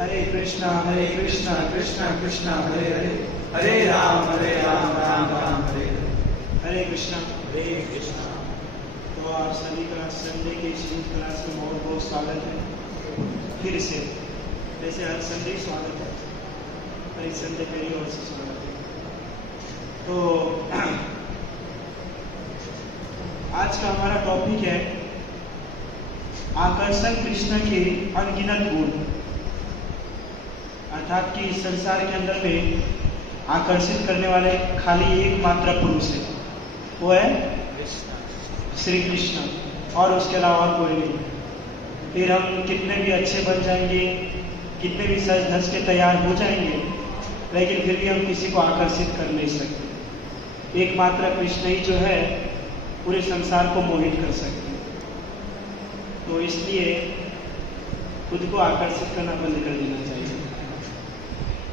हरे कृष्णा कृष्णा कृष्णा हरे हरे, हरे राम राम राम हरे हरे। हरे कृष्णा हरे कृष्णा। तो आप सभी का संडे की इस क्लास में बहुत बहुत स्वागत है। फिर से वैसे हर संडे स्वागत है, पर इस संडे मेरी ओर से स्वागत है। तो आज का हमारा टॉपिक है आकर्षण कृष्ण के अनगिनत गुण, अर्थात कि इस संसार के अंदर में आकर्षित करने वाले खाली एकमात्र पुरुष है, वो है श्री कृष्ण, और उसके अलावा और कोई नहीं। फिर हम कितने भी अच्छे बन जाएंगे, कितने भी सज धज के तैयार हो जाएंगे, लेकिन फिर भी हम किसी को आकर्षित कर नहीं सकते। एकमात्र कृष्ण ही जो है पूरे संसार को मोहित कर सकते हैं। तो इसलिए खुद को आकर्षित करना बंद कर देना चाहिए,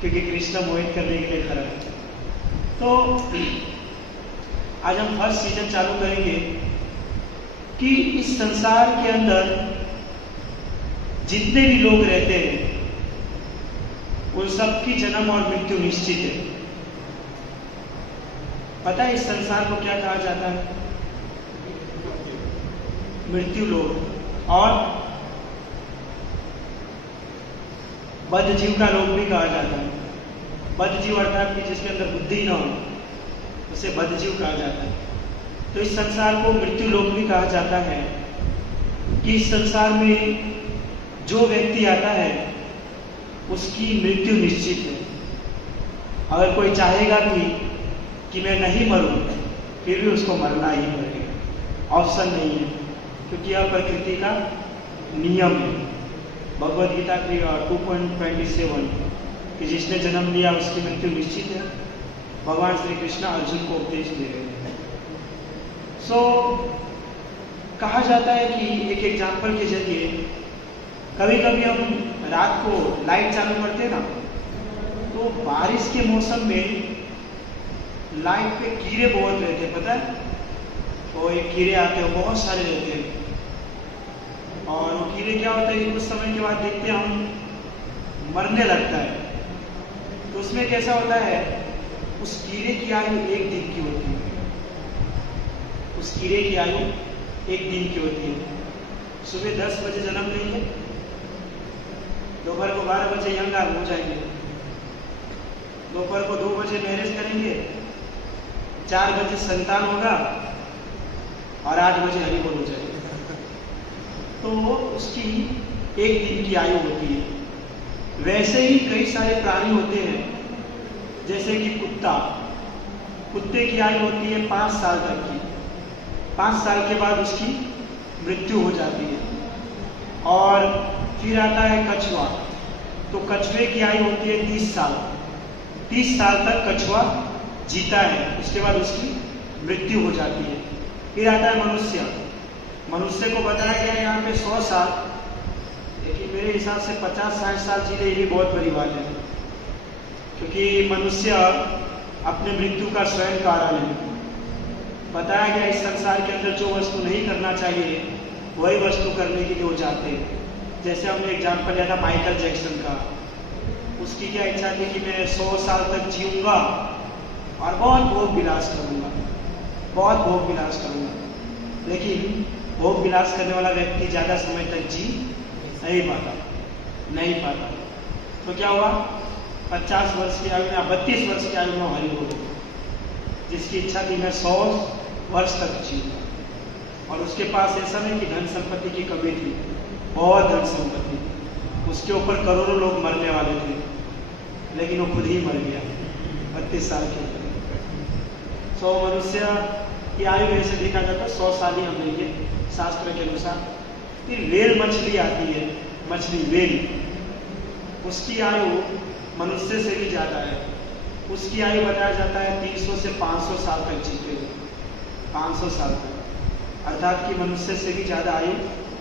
क्योंकि कृष्ण मोहित करने के लिए खड़ा है। तो आज हम फर्स्ट सीजन चालू करेंगे कि इस संसार के अंदर जितने भी लोग रहते हैं उन सबकी जन्म और मृत्यु निश्चित है। पता है इस संसार को क्या कहा जाता है? मृत्यु लोक और बद्ध जीव का लोक भी कहा जाता है। बद्ध जीव अर्थात कि जिसके अंदर बुद्धि न हो उसे बद्ध जीव कहा जाता है। तो इस संसार को मृत्यु लोक भी कहा जाता है कि इस संसार में जो व्यक्ति आता है उसकी मृत्यु निश्चित है। अगर कोई चाहेगा कि मैं नहीं मरूं, फिर भी उसको मरना ही पड़ेगा, ऑप्शन नहीं है, क्योंकि यह प्रकृति का नियम है। भगवद गीता की 2.27 कि जिसने जन्म लिया उसकी मृत्यु निश्चित है, भगवान श्री कृष्ण अर्जुन को उपदेश दे रहे हैं। कहा जाता है कि एक एग्जाम्पल के जरिए, कभी कभी हम रात को लाइट चालू करते हैं ना, तो बारिश के मौसम में लाइट पे कीड़े बहुत रहते हैं, पता है? वो एक कीड़े आते हैं, बहुत सारे रहते हैं, और वो कीड़े क्या होता है कि कुछ समय के बाद देखते हैं हम मरने लगता है। तो उसमें कैसा होता है, उस कीड़े की आयु 1 दिन की होती है। उस कीड़े की आयु 1 दिन की होती है। सुबह 10 बजे जन्म लेंगे, दोपहर को 12 बजे यंग हो जाएंगे, दोपहर को 2 बजे मैरिज करेंगे, 4 बजे संतान होगा और 8 बजे हनीमून हो जाएगा। तो उसकी 1 दिन की आयु होती है। वैसे ही कई सारे प्राणी होते हैं, जैसे कि कुत्ते की आयु होती है 5 साल तक की। 5 साल के बाद उसकी मृत्यु हो जाती है। और फिर आता है कछुआ, तो कछुए की आयु होती है 30 साल। 30 साल तक कछुआ जीता है, उसके बाद उसकी मृत्यु हो जाती है। फिर आता है मनुष्य को बताया गया यहाँ पे 100 साल, लेकिन मेरे हिसाब से 50-60 साल जी ले, ये भी बहुत बड़ी बात है, क्योंकि मनुष्य अपने मृत्यु का स्वयं कारण है। बताया गया इस संसार के अंदर जो वस्तु नहीं करना चाहिए वही वस्तु करने के लिए हो जाते हैं। जैसे हमने एग्जाम्पल लिया था माइकल जैक्सन का, उसकी क्या इच्छा थी कि मैं 100 साल तक जीऊँगा और बहुत भोग विलास करूँगा, बहुत भोग विलास करूँगा। लेकिन भोग विलास करने वाला व्यक्ति ज़्यादा समय तक जी नहीं पाता। तो क्या हुआ, 50 वर्ष की आयु में, 32 वर्ष की आयु में हरि हो गई, जिसकी इच्छा थी मैं 100 वर्ष तक जीऊँगा। और उसके पास ऐसा नहीं कि धन संपत्ति की कमी थी, बहुत धन संपत्ति, उसके ऊपर करोड़ों लोग मरने वाले थे, लेकिन वो खुद ही मर गया 32 साल के ऊपर। तो मनुष्य की आयु ऐसे देखा जाता है 100 साल ही हम लेंगे शास्त्र के अनुसार। फिर वेल मछली आती है, मछली वेल, उसकी आयु मनुष्य से भी ज़्यादा है। उसकी आयु बताया जाता है 300 से 500 साल तक जीते, 500 साल तक, अर्थात कि मनुष्य से भी ज़्यादा आयु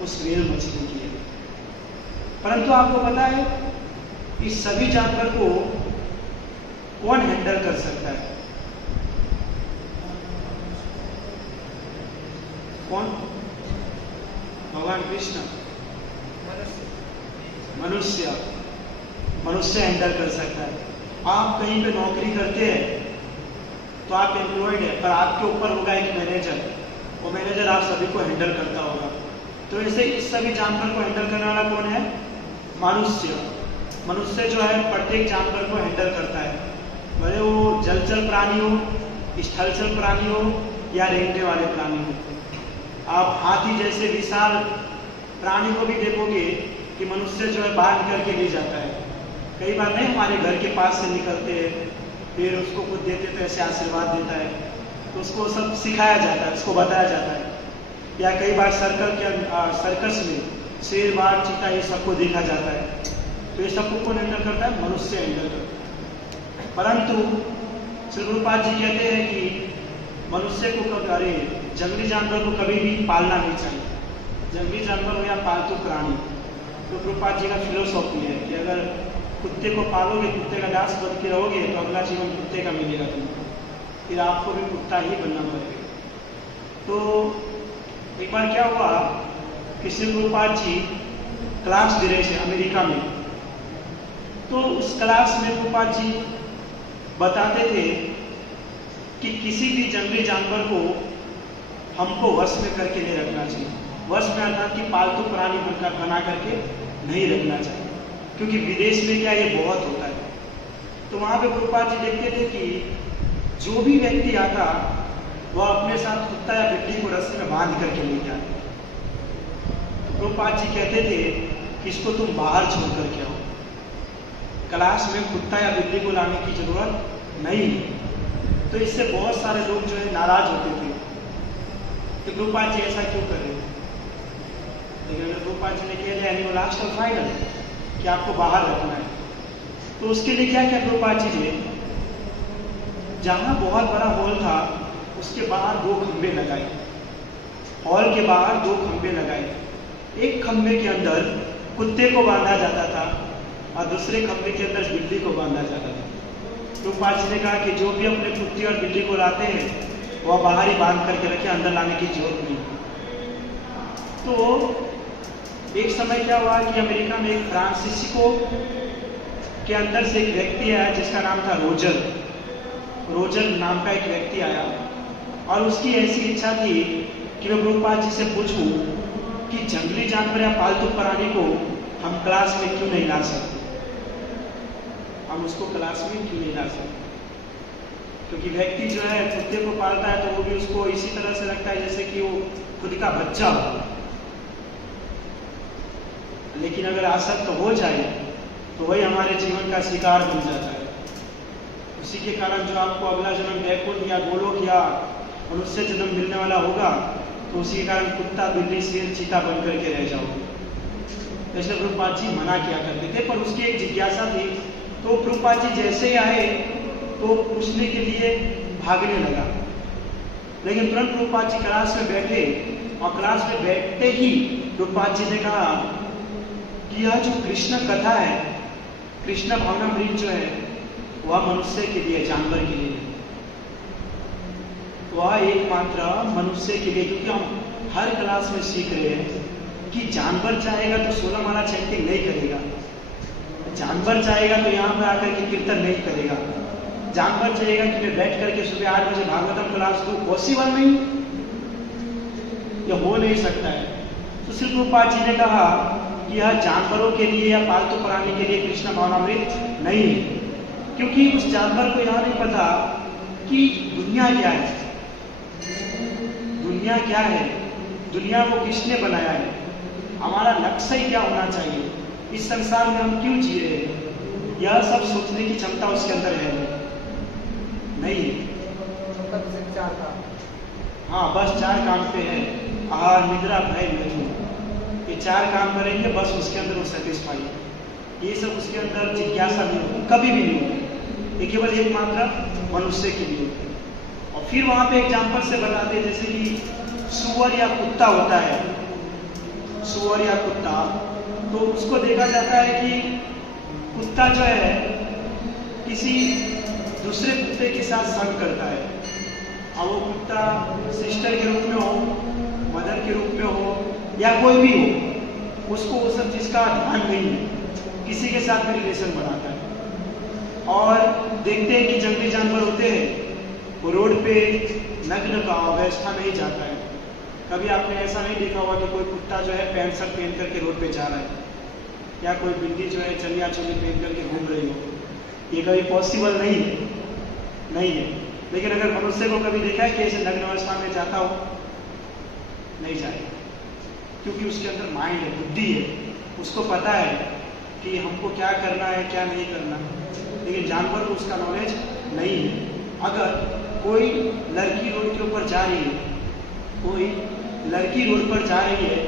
उस वेल मछली की है। परंतु आपको पता है इस सभी जानवर को कौन हैंडल कर सकता है? कौन? भगवान कृष्ण। मनुष्य। मनुष्य हैंडल कर सकता है। आप कहीं पे नौकरी करते हैं तो आप एम्प्लॉयड है, पर आपके ऊपर होगा एक मैनेजर, वो मैनेजर आप सभी को हैंडल करता होगा। तो ऐसे इस सभी जानवर को हैंडल करने वाला कौन है? मनुष्य। मनुष्य जो है प्रत्येक जानवर को हैंडल करता है, भले वो जलचर प्राणी हो, स्थलचर प्राणी हो या रेंगने वाले प्राणी हो। आप हाथी जैसे विशाल प्राणी को भी देखोगे कि मनुष्य जो है बांध करके ले जाता है। कई बार नहीं हमारे घर के पास से निकलते हैं, फिर उसको कुछ देते तो ऐसे आशीर्वाद देता है, तो उसको सब सिखाया जाता है, उसको बताया जाता है। या कई बार सर्कस में शेर, बाघ, चीता ये सबको देखा जाता है, तो ये सबको कौन हैंडल करता है? मनुष्य हैंडल करता है। परंतु श्री गुरुपाद जी कहते हैं कि मनुष्य को कभी जंगली जानवर को कभी भी पालना नहीं चाहिए, जंगली जानवर हो या पालतू प्राणी। तो गुरुपाद जी का फिलोसॉफी है कि अगर कुत्ते को पालोगे, कुत्ते का दास बन के रहोगे, तो अगला जीवन कुत्ते का मिलेगा तुमको, फिर आपको भी कुत्ता ही बनना पड़ेगा। तो एक बार क्या हुआ कि श्री गुरुपाद जी क्लास दे रहे थे अमेरिका में, तो उस क्लास में गुरुपाद जी बताते थे कि किसी भी जंगली जानवर को हमको वश में करके नहीं रखना चाहिए। वश में अर्थात कि पालतू प्राणी बना करके नहीं रखना चाहिए, क्योंकि विदेश में क्या ये बहुत होता है। तो वहाँ पे गुरुपाद जी देखते थे कि जो भी व्यक्ति आता वह अपने साथ कुत्ता या बिल्ली को रस्सी में बांध करके लेके आता। तो गुरुपाद जी कहते थे कि इसको तुम बाहर छोड़ करके आओ, क्लास में कुत्ता या बिल्ली को लाने की जरूरत नहीं है। तो इससे बहुत सारे लोग जो है नाराज होते थे कि गुरुपाद जी ऐसा क्यों कर रहे हैं। लेकिन अगर गुरुपाद जी ने कह दिया यानी वो लास्ट और फाइनल कि आपको बाहर रखना है, तो उसके लिए क्या क्या गुरुपाद जी ने, जहां बहुत बड़ा हॉल था उसके बाहर 2 खंबे लगाए, हॉल के बाहर 2 खंबे लगाए। एक खंबे के अंदर कुत्ते को बांधा जाता था और दूसरे खंबे के अंदर बिल्ली को बांधा जाता था। गुरुपाद जी ने कहा कि जो भी अपने कुत्ते और बिल्ली को लाते हैं वह बाहर ही बांध करके रखे, अंदर लाने की जरूरत नहीं। तो एक समय क्या हुआ कि अमेरिका में एक फ्रांसिस्को के अंदर से एक व्यक्ति आया जिसका नाम था रोजर। रोजर नाम का एक व्यक्ति आया और उसकी ऐसी इच्छा थी कि मैं गुरुपाद जी से पूछूं कि जंगली जानवर या पालतू प्राणी को हम क्लास में क्यों नहीं ला सकते, हम उसको क्लास में क्यों नहीं ला सकते। क्योंकि व्यक्ति जो है कुत्ते को पालता है तो वो भी उसको इसी तरह से लगता है जैसे कि वो खुद का बच्चा हो, लेकिन अगर आसक्त हो जाए तो वही हमारे जीवन का शिकार बन जाता है। उसी के कारण जो आपको अगला जन्म बैकुंठ या गोलोक या मनुष्य जन्म मिलने वाला होगा, तो उसी के कारण कुत्ता, बिल्ली, शेर, चीता बन करके रह जाओगे। जैसे गुरुपाद जी मना किया करते थे, पर उसकी एक जिज्ञासा थी। तो गुरुपाद जी जैसे ही आए तो पूछने के लिए भागने लगा, लेकिन तुरंत गुरुपाद जी क्लास में बैठे और क्लास में बैठते ही गुरुपाद जी ने कहा कि यह जो कृष्ण कथा है, कृष्ण भावनामृत जो है वह मनुष्य के लिए, जानवर के लिए, वह एकमात्र मनुष्य के लिए। क्योंकि हम हर क्लास में सीख रहे हैं कि जानवर चाहेगा तो 16 माला चैंटिंग नहीं करेगा, जानवर चाहेगा तो यहाँ पर आकर के कीर्तन नहीं करेगा, जानवर चाहेगा कि मैं बैठ करके सुबह 8 बजे भागवतम क्लास दूं, पॉसिबल नहीं, यह हो नहीं सकता है। तो श्री गुरुपाद जी ने कहा कि यह जानवरों के लिए या पालतू प्राणी के लिए कृष्ण भावनामृत नहीं है, क्योंकि उस जानवर को यह नहीं पता कि दुनिया क्या है, दुनिया क्या है, दुनिया को किसने बनाया है, हमारा लक्ष्य ही क्या होना चाहिए, इस संसार में हम क्यों जी रहे हैं, यह सब सोचने की क्षमता उसके अंदर है नहीं। हाँ, बस 4 काम पे है, आहार, निद्रा, भय, मैथुन, ये 4 काम करेंगे, बस उसके अंदर वो सेटिस्फाई है। ये सब उसके अंदर जिज्ञासा नहीं होती, कभी भी नहीं होती, ये केवल एकमात्र मनुष्य के लिए होती है। और फिर वहां पे एग्जाम्पल से बताते, जैसे कि सुअर या कुत्ता होता है, सुअर या कुत्ता, तो उसको देखा जाता है कि कुत्ता जो है किसी दूसरे कुत्ते के साथ संग करता है, और वो कुत्ता सिस्टर के रूप में हो, मदर के रूप में हो या कोई भी हो, उसको वो सब चीज का ध्यान नहीं है। किसी के साथ भी रिलेशन बनाता है। और देखते हैं कि जंगली जानवर होते हैं वो रोड पे नग्न अवस्था में ही जाता है। कभी आपने ऐसा नहीं देखा होगा कि कोई कुत्ता जो है पैंट शर्ट पहन करके रोड पे जा रहा है, या कोई बिल्ली जो है चनिया चोली पहन करके घूम रही हो। ये कभी पॉसिबल नहीं है। लेकिन अगर मनुष्य को कभी देखा है कि ऐसे नग्न अवस्था में जाता हो, नहीं जाएगा, क्योंकि उसके अंदर माइंड है, बुद्धि है, उसको पता है कि हमको क्या करना है क्या नहीं करना। लेकिन जानवर को उसका नॉलेज नहीं है। अगर कोई लड़की रोड के ऊपर जा रही है, कोई लड़की रोड पर जा रही है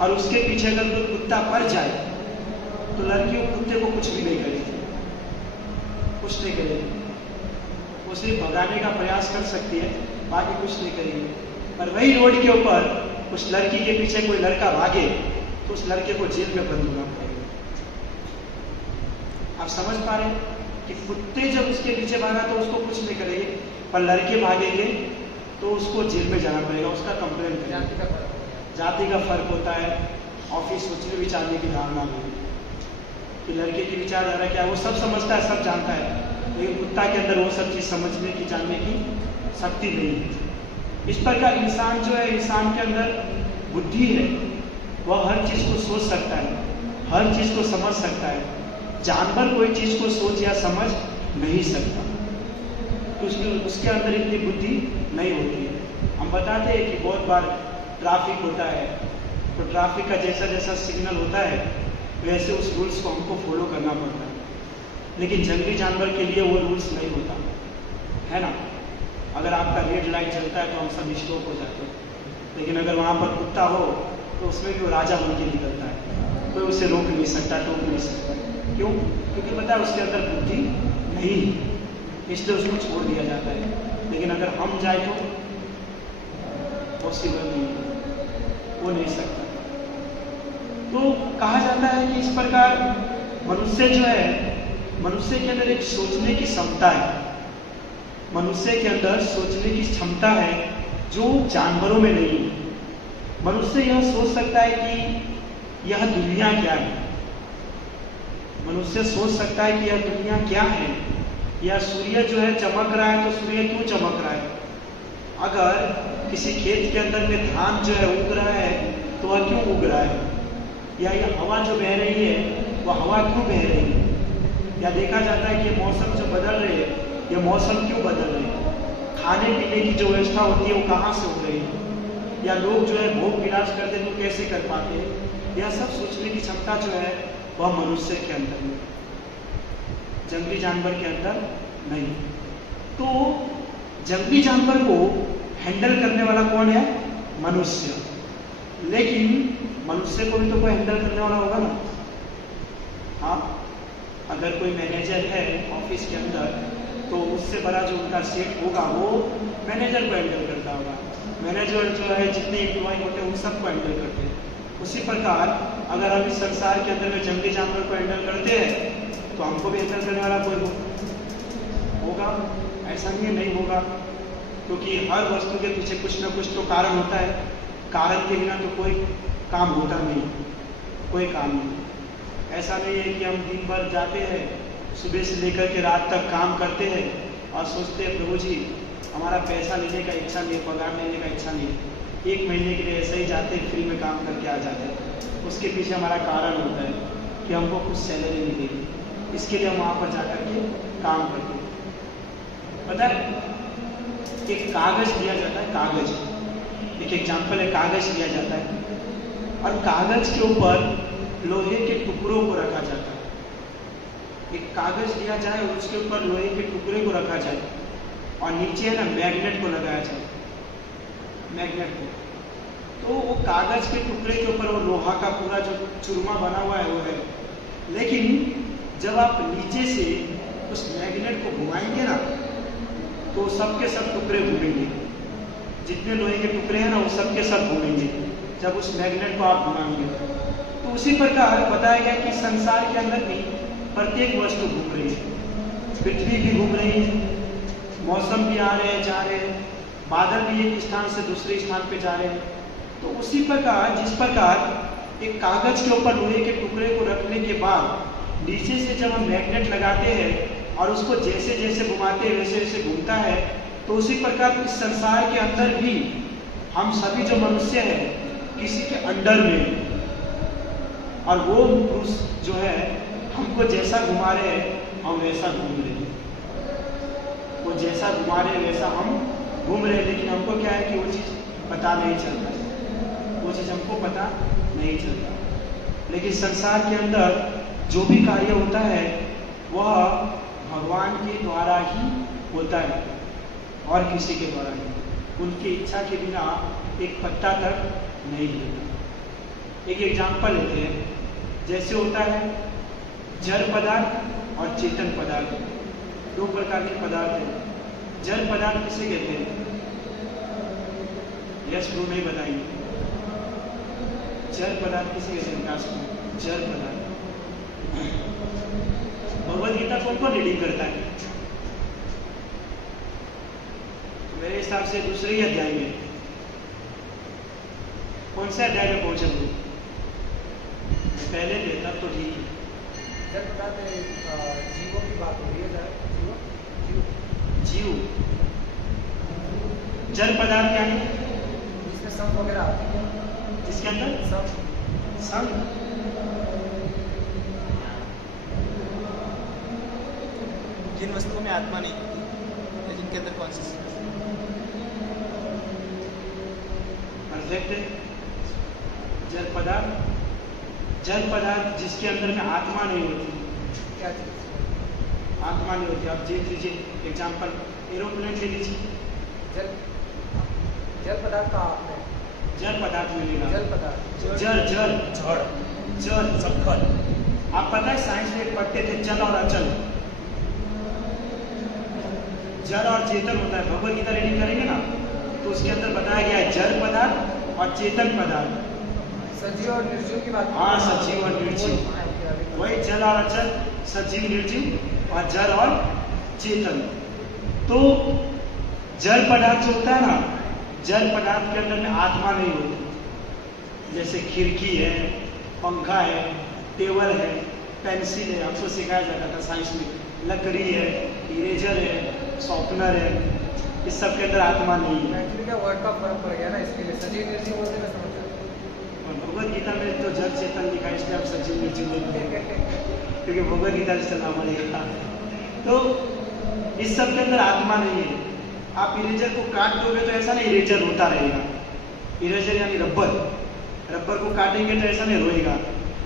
और उसके पीछे अगर कोई कुत्ता पड़ जाए तो लड़की वो कुत्ते को कुछ भी नहीं करेगी, कुछ नहीं करेगी। वो सिर्फ भगाने का प्रयास कर सकती है, बाकी कुछ नहीं करेगी। पर वही रोड के ऊपर उस लड़की के पीछे कोई लड़का भागे तो उस लड़के को जेल में बंद होना पड़ेगा। आप समझ पा रहे हैं कि कुत्ते जब उसके पीछे भागा तो उसको कुछ नहीं करेंगे, पर लड़के भागेंगे तो उसको जेल में जाना पड़ेगा, उसका कंप्लेन करेगा। जाति का फर्क होता है। ऑफिस सोचने विचारने की धारणा में कि लड़के की विचारधारा क्या है, वो सब समझता है, सब जानता है, लेकिन कुत्ता के अंदर वो सब चीज़ समझने की जानने की शक्ति नहीं है। इस प्रकार इंसान जो है, इंसान के अंदर बुद्धि है, वह हर चीज़ को सोच सकता है, हर चीज़ को समझ सकता है। जानवर कोई चीज़ को सोच या समझ नहीं सकता, तो उसके अंदर इतनी बुद्धि नहीं होती है। हम बताते हैं कि बहुत बार ट्रैफिक होता है, तो ट्रैफिक का जैसा जैसा सिग्नल होता है वैसे उस रूल्स को हमको फॉलो करना पड़ता है। लेकिन जंगली जानवर के लिए वो रूल्स नहीं होता है ना। अगर आपका रेड लाइट चलता है तो हम सब स्टॉप हो जाते हैं, लेकिन अगर वहाँ पर कुत्ता हो तो उसमें भी वो राजा बन के निकलता है, कोई उसे रोक नहीं सकता, टोक नहीं सकता। क्यों? क्योंकि पता है उसके अंदर बुद्धि नहीं है, इसलिए उसको छोड़ दिया जाता है। लेकिन अगर हम जाए तो पॉसिबल नहीं है, वो नहीं सकता। तो कहा जाता है कि इस प्रकार मनुष्य जो है, मनुष्य के अंदर एक सोचने की क्षमता है, मनुष्य के अंदर सोचने की क्षमता है जो जानवरों में नहीं है। मनुष्य यह सोच सकता है कि यह दुनिया क्या है, मनुष्य सोच सकता है कि यह दुनिया क्या है, या सूर्य जो है चमक रहा है तो सूर्य क्यों चमक रहा है। अगर किसी खेत के अंदर में धान जो है उग रहा है तो वह क्यों उग रहा है, या ये हवा जो बह रही है वह हवा क्यों बह रही है, या देखा जाता है कि मौसम जो बदल रहे हैं ये मौसम क्यों बदल रहे हैं, खाने पीने की जो व्यवस्था होती है वो कहाँ से हो रही है, या लोग जो है भोग विलास करते हैं तो कैसे कर पाते हैं। यह सब सोचने की क्षमता जो है वह मनुष्य के अंदर है, जंगली जानवर के अंदर नहीं। तो जंगली जानवर को हैंडल करने वाला कौन है? मनुष्य। लेकिन मनुष्य को भी तो कोई हैंडल करने वाला होगा ना। हाँ, अगर कोई मैनेजर है ऑफिस के अंदर तो उससे बड़ा जो उनका सेट होगा वो मैनेजर को हैंडल करता होगा। मैनेजर जो है जितने एम्प्लॉय होते हैं उन सबको हैंडल करते हैं। उसी प्रकार अगर हम इस संसार के अंदर में जंगली जानवर को हैंडल करते हैं तो हमको भी हैंडल करने वाला कोई होगा? ऐसा नहीं है नहीं होगा, क्योंकि हर वस्तु के पीछे कुछ ना कुछ तो कारण होता है। कारण के बिना तो कोई काम होता नहीं, कोई काम नहीं। ऐसा नहीं है कि हम दिन भर जाते हैं, सुबह से लेकर के रात तक काम करते हैं और सोचते हैं प्रभु जी हमारा पैसा लेने का इच्छा नहीं है, पगार लेने का इच्छा नहीं है, 1 महीने के लिए ऐसे ही जाते हैं, फ्री में काम करके आ जाते हैं। उसके पीछे हमारा कारण होता है कि हमको कुछ सैलरी मिलेगी, इसके लिए हम वहाँ पर जाकर के काम करते हैं। पता है, एक कागज लिया जाता है, कागज, एक एग्जाम्पल है, कागज लिया जाता है और कागज के ऊपर लोहे के टुकड़ों को रखा जाता है। एक कागज लिया जाए और उसके ऊपर लोहे के टुकड़े को रखा जाए और नीचे है ना मैग्नेट को लगाया जाए, मैग्नेट को। तो वो कागज के टुकड़े के ऊपर वो लोहा का पूरा जो चूरमा बना हुआ है वो है, लेकिन जब आप नीचे से उस मैग्नेट को घुमाएंगे ना तो सबके सब टुकड़े घूमेंगे, जितने लोहे के टुकड़े हैं ना वो सबके सब घूमेंगे जब उस मैग्नेट को आप घुमाएंगे। तो उसी प्रकार बताया गया कि संसार के अंदर भी प्रत्येक वस्तु घूम रही है, पृथ्वी भी घूम रही है, मौसम भी आ रहे हैं जा रहे हैं, बादल भी एक स्थान से दूसरे स्थान पे जा रहे हैं। तो उसी प्रकार जिस प्रकार एक कागज के ऊपर लोहे के टुकड़े को रखने के बाद नीचे से जब हम मैग्नेट लगाते हैं और उसको जैसे जैसे घुमाते हैं वैसे वैसे घूमता है, तो उसी प्रकार इस संसार के अंदर भी हम सभी जो मनुष्य हैं किसी के अंडर में, और वो पुरुष जो है हमको जैसा घुमा रहे हैं हम वैसा घूम रहे हैं, वो जैसा घुमा रहे हैं वैसा हम घूम रहे हैं, लेकिन हमको क्या है कि वो चीज़ पता नहीं चलता, वो चीज़ हमको पता नहीं चलता। लेकिन संसार के अंदर जो भी कार्य होता है वह भगवान के द्वारा ही होता है और किसी के द्वारा नहीं। उनकी इच्छा के बिना एक पत्ता तक नहीं हिलता। एक एग्जाम्पल लेते हैं, जैसे होता है जड़ पदार्थ और चेतन पदार्थ, दो प्रकार के पदार्थ हैं। जड़ पदार्थ किसे कहते हैं? यस नो नहीं बताइए। जड़ पदार्थ किसे कहते हैं? विकास को जड़ पदार्थ। भगवद गीता कौन कौन रीडिंग करता है? मेरे हिसाब से दूसरे ही अध्याय में। कौन से अध्याय में पहुंचे लोग? पहले देता तो ठीक है। जब बताते जीवों की बात हो रही है, जीव जड़ पदार्थ क्या है? जिसमें संप वगैरह आते हैं। जिसके अंदर संप जिन वस्तुओं में आत्मा नहीं होती लेकिन के अंदर कॉन्शियसनेस। परफेक्ट है। जड़ पदार्थ जिसके अंदर में आत्मा नहीं होती। क्या चीज़? आत्मा नहीं होती। आप देख लीजिए एग्जाम्पल, एरोप्लेन ले लीजिए। जल पदार्थ का आपने जल पदार्थ मिलेगा। जल पदार्थ जल सखल। आप पता है साइंस में पढ़ते थे जल और अचल, जल और चेतन होता है। भगवद गीता रीडिंग करेंगे ना तो उसके अंदर बताया गया है जल पदार्थ और चेतन पदार्थ। सजीव और निर्जीव की बात। हाँ, सजीव और निर्जीव, वही जल और अचल, सजीव निर्जीव और जल और चेतन। तो जल पदार्थ जो होता है ना, जल पदार्थ के अंदर में आत्मा नहीं होती। जैसे खिड़की है, पंखा है, टेबल है, पेंसिल है, आपको सिखाया जाता था साइंस में, लकड़ी है, इरेजर है, शॉर्पनर है, इस सब के अंदर आत्मा नहीं है। एक्चुअली क्या वर्ड का फर्क पड़ गया ना, इसके लिए सजीव निर्जीव बोलते मैं समझ सकता और भगवद गीता में तो जल चेतन लिखा है, इसलिए आप सजीव निर्जीव बोलते हैं क्योंकि भगवद गीता से चलना पड़ेगा। तो इस सब के अंदर आत्मा नहीं है। आप इरेजर को काट दोगे तो ऐसा नहीं इरेजर रोता रहेगा। इरेजर यानी रबर को काटेंगे तो ऐसा नहीं रोएगा।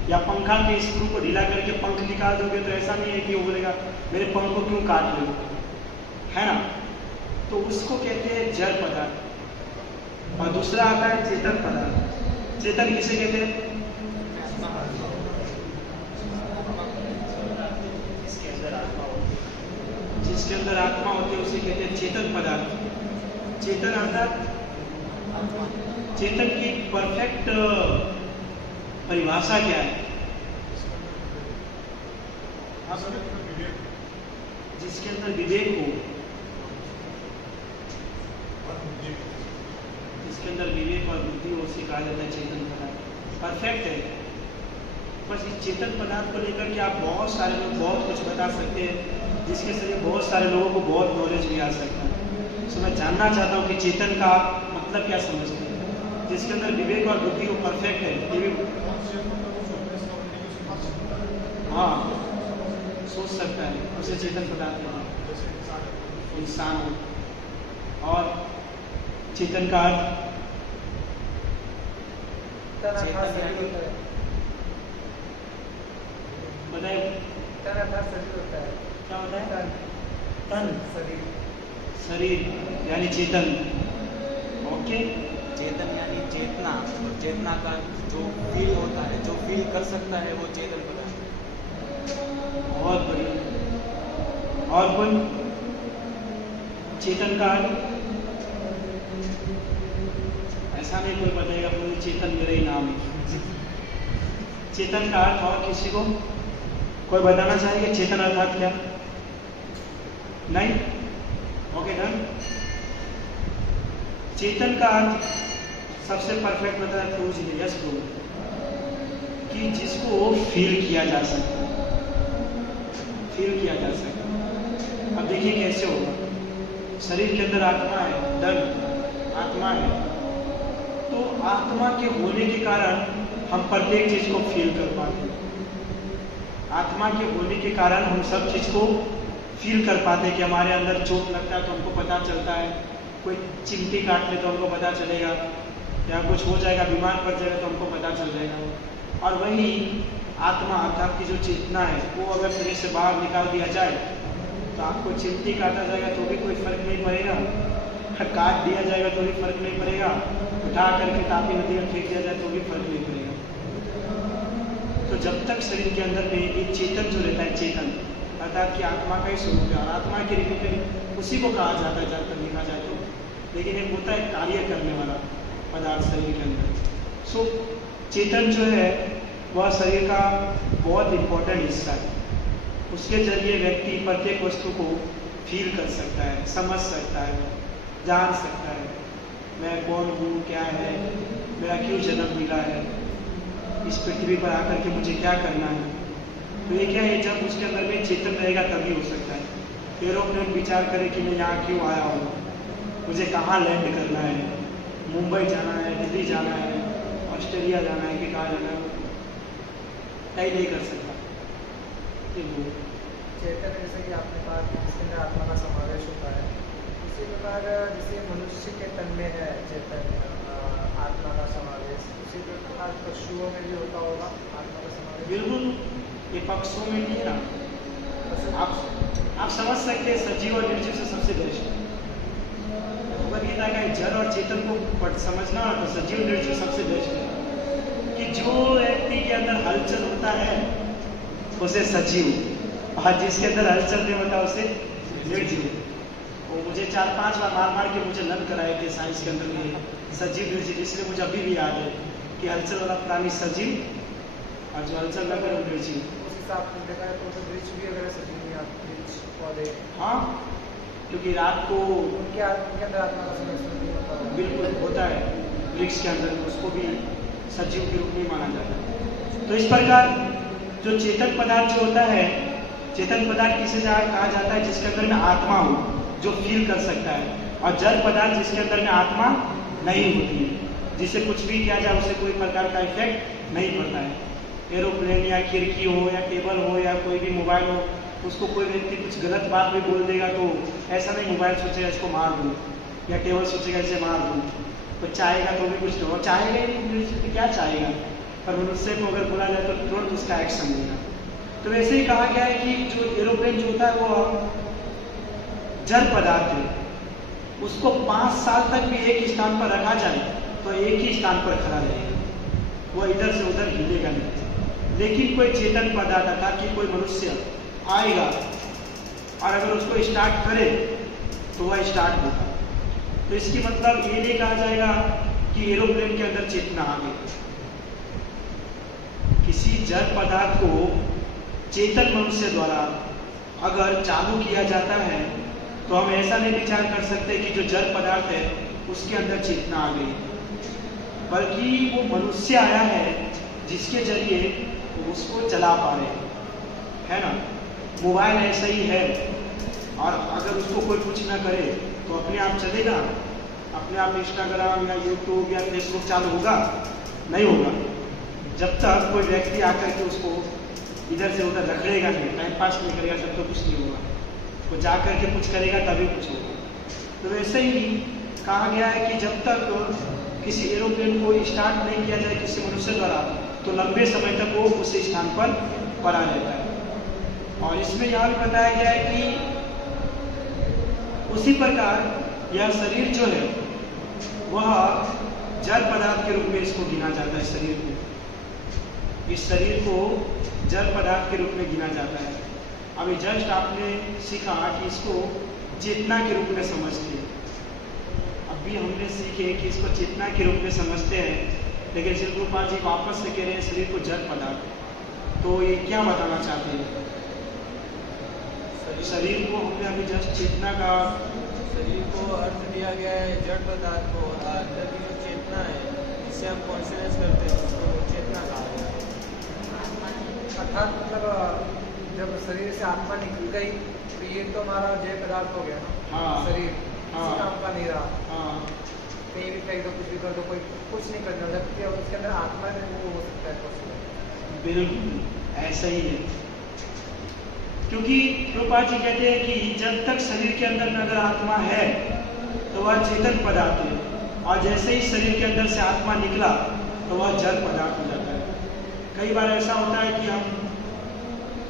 या पंखा के स्क्रू को ढीला करके पंख निकाल दोगे तो ऐसा नहीं है कि वो बोलेगा मेरे पंख को क्यों काट रहे हो, है ना। तो उसको कहते हैं जड़ पदार्थ। और दूसरा आता है चेतन पदार्थ। चेतन किसे कहते हैं? जिसके अंदर आत्मा होती है उसे कहते हैं चेतन पदार्थ। चेतन अर्थात चेतन की परफेक्ट परिभाषा क्या है? जिसके अंदर विवेक हो, जिसके अंदर विवेक और बुद्धि हो, उसे कहा जाता है चेतन पदार्थ। परफेक्ट है। बस इस चेतन पदार्थ को लेकर के आप बहुत सारे लोग बहुत कुछ बता सकते हैं, जिसके जरिए बहुत सारे लोगों को बहुत नॉलेज भी आ सकता है। सो मैं जानना चाहता हूँ कि चेतन का मतलब क्या समझते हैं? जिसके अंदर विवेक और बुद्धि वो परफेक्ट है, ये भी हाँ सोच सकता है, उसे चेतन पदार्थ है। इंसान हो। और चेतन का अर्थ बताए क्या होता है? तन, शरीर यानी चेतन। ओके, चेतन यानी चेतना, और चेतना का जो फील होता है, जो फील कर सकता है वो चेतन पदार्थ। बहुत बढ़िया। और कोई चेतन का ऐसा नहीं कोई बताएगा पूरी चेतन मेरा ही नाम है। चेतन का अर्थ और किसी को कोई बताना चाहेंगे चेतन अर्थात क्या? नहीं? Okay done. चेतन का अर्थ सबसे परफेक्ट बताया प्रभु जी ने, यस प्रभु, कि जिसको फील किया जा सकता है। फील किया जा सके। अब देखिए कैसे होगा, शरीर के अंदर आत्मा है, दर्द आत्मा है, तो आत्मा के होने के कारण हम प्रत्येक चीज को फील कर पाते हैं। आत्मा के होने के कारण हम सब चीज को फील कर पाते हैं कि हमारे अंदर चोट लगता है तो हमको पता चलता है, कोई चिमटी काट ले तो हमको पता चलेगा, या कुछ हो जाएगा, बीमार पड़ जाएगा तो हमको पता चल जाएगा। और वही आत्मा अर्थात की जो चेतना है वो अगर शरीर से बाहर निकाल दिया जाए तो आपको चिमटी काटा जाएगा तो भी कोई फर्क नहीं पड़ेगा, काट दिया जाएगा तो भी फर्क नहीं पड़ेगा, उठा करके तापी नदी में फेंक दिया जाए तो भी फर्क नहीं पड़ेगा। तो जब तक शरीर के अंदर में एक चेतन जो रहता है, चेतन अर्थात कि आत्मा का ही स्वरूप है, और आत्मा के रिलेटेड उसी को कहा जाता है जाकर देखा जाए तो, लेकिन एक होता है कार्य करने वाला पदार्थ शरीर के अंदर। सो चेतन जो है वह शरीर का बहुत इम्पोर्टेंट हिस्सा है। उसके जरिए व्यक्ति प्रत्येक वस्तु को फील कर सकता है, समझ सकता है, जान सकता है, मैं कौन हूँ, क्या है, मेरा क्यों जन्म मिला है, इस पृथ्वी पर आकर के मुझे क्या करना है। तो ये क्या है, जब उसके अंदर में चेतन रहेगा तभी हो सकता है। एरोप्लेन विचार करे कि मैं यहाँ क्यों आया हूँ, मुझे कहाँ लैंड करना है, मुंबई जाना है, दिल्ली जाना है, ऑस्ट्रेलिया जाना है कि कहाँ जाना है, तय नहीं कर सकता। चेतन जैसे कि आपने कहा कि जिसके अंदर आत्मा का समावेश होता है, इसी प्रकार जैसे मनुष्य के तन में है चेतन आत्मा का समावेश, उसी प्रकार पशुओं में भी होता होगा आत्मा का समावेश। बिल्कुल, ये पक्षों में नहीं है ना, आप समझ सकते हैं सजीव और निर्जीव से सबसे बेस्ट भगवदगीता का जड़ और चेतन को समझना तो सजीव निर्जीव सबसे बेस्ट है। कि जो व्यक्ति के अंदर हलचल होता है उसे सजीव, और जिसके अंदर हलचल नहीं होता उसे निर्जीव। वो मुझे 4-5 बार मार के मुझे लर्न कराए थे साइंस के अंदर में सजीव निर्जीव, इसलिए मुझे अभी भी याद है कि हलचल वाला प्राणी सजीव और जो हलचल न करे निर्जीव। उस हिसाब से देखा है तो वृक्ष भी अगर सजीव नहीं आते, वृक्ष पौधे, हाँ, क्योंकि रात को उनके अंदर आत्मा का समावेश नहीं होता होगा। बिल्कुल होता है, वृक्ष के अंदर उसको भी सजीव के रूप में माना जाता है। तो इस प्रकार जो चेतन पदार्थ जो होता है, चेतन पदार्थ किसे कहा जाता है, जिसके अंदर में आत्मा हो, जो फील कर सकता है, और जड़ पदार्थ जिसके अंदर में आत्मा नहीं होती है, जिसे कुछ भी किया जाए उसे कोई प्रकार का इफेक्ट नहीं पड़ता है। एरोप्लेन या खिड़की हो या टेबल हो या कोई भी मोबाइल हो, उसको कोई व्यक्ति कुछ गलत बात भी बोल देगा तो ऐसा नहीं मोबाइल सोचेगा इसको मार दूँ, या टेबल सोचेगा इसे मार दूँ, तो चाहेगा तो भी कुछ नहीं, और चाहेगा ही नहीं, क्या चाहेगा, पर मनुष्य को अगर बोला जाए तो तुरंत उसका एक्शन लेगा। तो वैसे ही कहा गया है कि जो एरोप्लेन जो होता है वो जड़ पदार्थ है, उसको 5 साल तक भी एक स्थान पर रखा जाए तो एक ही स्थान पर खड़ा रहेगा, वो इधर से उधर हिलेगा नहीं। लेकिन कोई चेतन पदार्थ था कि कोई मनुष्य आएगा और अगर उसको स्टार्ट करे तो वह स्टार्ट होगा। तो इसकी मतलब ये नहीं कहा जाएगा कि एरोप्लेन के अंदर चेतना आ गई। किसी जड़ पदार्थ को चेतन मनुष्य द्वारा अगर चालू किया जाता है तो हम ऐसा नहीं विचार कर सकते कि जो जड़ पदार्थ है उसके अंदर चेतना आ गई, बल्कि वो मनुष्य आया है जिसके जरिए उसको चला पा रहे है ना। मोबाइल ऐसा ही है, और अगर उसको कोई कुछ ना करे तो अपने आप चलेगा, अपने आप इंस्टाग्राम या यूट्यूब या फेसबुक चालू होगा? नहीं होगा। जब तक कोई व्यक्ति आकर के उसको इधर से उधर रखड़ेगा नहीं, टाइम पास नहीं करेगा, तब तक कुछ नहीं होगा। वो जा कर के कुछ करेगा तभी कुछ होगा। तो वैसे ही कहा गया है कि जब तक किसी एरोप्लेन को स्टार्ट नहीं किया जाए किसी मनुष्य द्वारा तो लंबे समय तक वो उस स्थान पर पड़ा रहता है। और इसमें यह भी बताया गया है कि उसी प्रकार यह शरीर जो है वह जड़ पदार्थ के रूप में इसको गिना जाता है। शरीर को, इस शरीर को जड़ पदार्थ के रूप में गिना जाता है। अभी जस्ट आपने सीखा कि इसको चेतना के रूप में समझते हैं। अभी हमने सीखे कि इसको चेतना के रूप में समझते हैं, लेकिन श्री गुरुपाद जी वापस से कह रहे हैं शरीर को जड़ पदार्थ। तो ये क्या बताना चाहते हैं? शरीर को हमने अभी जस्ट चेतना का, शरीर को अर्थ दिया गया है जड़ पदार्थ को, अंदर की जो चेतना है जिससे हम कॉन्शियस करते हैं उसको चेतना कहा गया है। अर्थात मतलब जब शरीर से आत्मा निकल गई तो ये तो हमारा जय पदार्थ हो गया ना। हाँ। शरीर हाँ। किसी काम का नहीं रहा, हाँ कहीं भी फेंक दो, कुछ भी कर दो, कोई कुछ नहीं करना, जबकि अब उसके अंदर आत्मा है वो हो सकता है पॉसिबल। बिल्कुल ऐसा ही है, क्योंकि प्रभुपाद जी कहते हैं कि जब तक शरीर के अंदर में अगर आत्मा है तो वह चेतन पदार्थ है, और जैसे ही शरीर के अंदर से आत्मा निकला तो वह जड़ पदार्थ हो जाता है। कई बार ऐसा होता है कि हम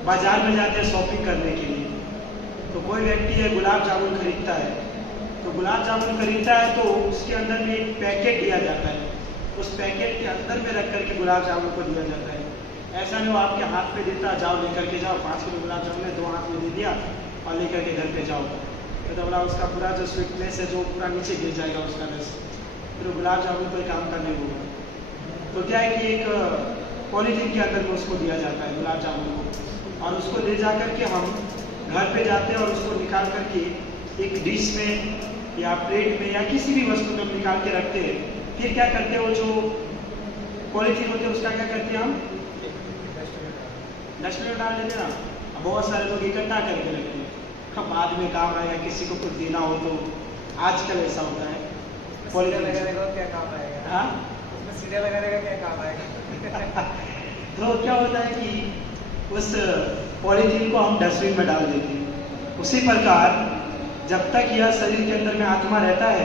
बाजार में जाते हैं शॉपिंग करने के लिए, तो कोई व्यक्ति है गुलाब जामुन खरीदता है, तो गुलाब जामुन खरीदता है तो उसके अंदर में एक पैकेट दिया जाता है, उस पैकेट के अंदर में रख करके गुलाब जामुन को दिया जाता है। ऐसा नहीं वो आपके हाथ पे देता, जाओ लेकर के जाओ, 5 किलो गुलाब जामुन है, 2 हाथ में दे दिया और लेकर के घर पे जाओ, तो बोला उसका पूरा जो स्वीटनेस है जो पूरा नीचे गिर जाएगा उसका रस, फिर गुलाब जामुन कोई काम का नहीं होगा। तो क्या है कि एक पॉलीथीन के अंदर में उसको दिया जाता है गुलाब जामुन को, और उसको ले जा करके हम घर पे जाते हैं और उसको निकाल करके एक डिश में या प्लेट में या किसी भी वस्तु में निकाल के रखते हैं। फिर क्या करते हैं, वो जो पॉलीथीन होते हैं उसका क्या करते हैं हम डस्टबिन में डाल देते हैं ना। अब बहुत सारे लोग इकट्ठा करके रखते हैं, अब बाद में काम आएगा, किसी को कुछ देना हो तो आजकल ऐसा होता है। पॉलीथीन लगाने का क्या काम आएगा? हाँ उसमें सीढ़ियाँ लगाने का क्या काम आएगा? तो क्या होता है कि उस पॉलीथीन को हम डस्टबिन में डाल देते हैं। उसी प्रकार जब तक यह शरीर के अंदर में आत्मा रहता है,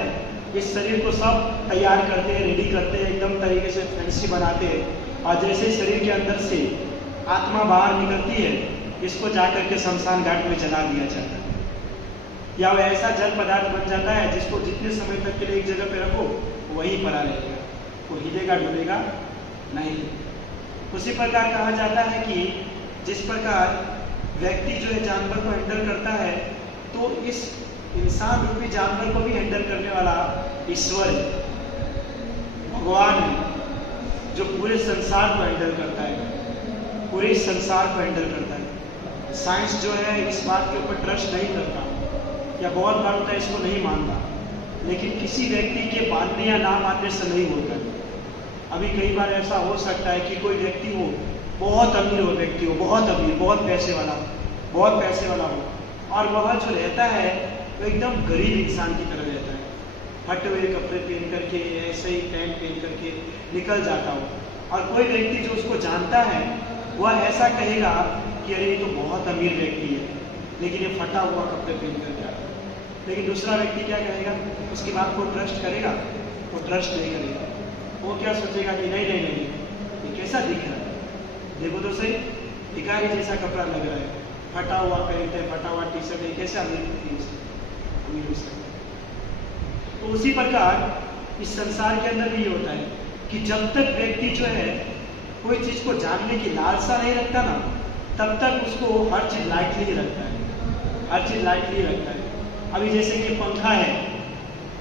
इस शरीर को सब तैयार करते हैं, रेडी करते हैं, एकदम तरीके से फैंसी बनाते हैं, और जैसे शरीर के अंदर से आत्मा बाहर निकलती है, इसको जाकर के शमशान घाट में जला दिया जाता है, या वो ऐसा जल पदार्थ बन जाता है जिसको जितने समय तक के लिए एक जगह पे रखो वहीं पड़ा रहेगा, वो हिलेगा डुलेगा नहीं। उसी प्रकार कहा जाता है कि जिस प्रकार व्यक्ति जो है जानवर को हैंडल करता है, तो इस इंसान रूपी जानवर को भी हैंडल करने वाला ईश्वर है, भगवान है, जो पूरे संसार को हैंडल करता है, पूरे संसार को हैंडल करता है। साइंस जो है इस बात के ऊपर ट्रस्ट नहीं करता, या बहुत बार होता है इसको नहीं मानता, लेकिन किसी व्यक्ति के मानने या ना मानने से नहीं होता है। अभी कई बार ऐसा हो सकता है कि कोई व्यक्ति हो, बहुत अमीर हो व्यक्ति हो, बहुत अमीर, बहुत पैसे वाला हो, और वह जो रहता है वो एकदम गरीब इंसान की तरह रहता है, फटे हुए कपड़े पहन करके, ऐसे ही पैंट पहन करके निकल जाता हो, और कोई व्यक्ति जो उसको जानता है वह ऐसा कहेगा कि अरे ये तो बहुत अमीर व्यक्ति है, लेकिन ये फटा हुआ कपड़े पहन करके आता है। लेकिन दूसरा व्यक्ति क्या कहेगा, उसकी बात को ट्रस्ट करेगा? वो ट्रस्ट नहीं करेगा, वो क्या सोचेगा कि नहीं नहीं नहीं, ये कैसा दिख रहा है, देखो तो सही, भिखारी जैसा कपड़ा लग रहा है, फटा हुआ पैंट है, फटा हुआ टी शर्ट है, कैसे अमीर हो सकता है। तो उसी प्रकार इस संसार के अंदर भी ये होता है कि जब तक व्यक्ति जो है कोई चीज को जानने की लालसा नहीं रखता ना, तब तक उसको हर चीज लाइटली रखता है, हर चीज लाइटली रखता है। अभी जैसे कि पंखा है,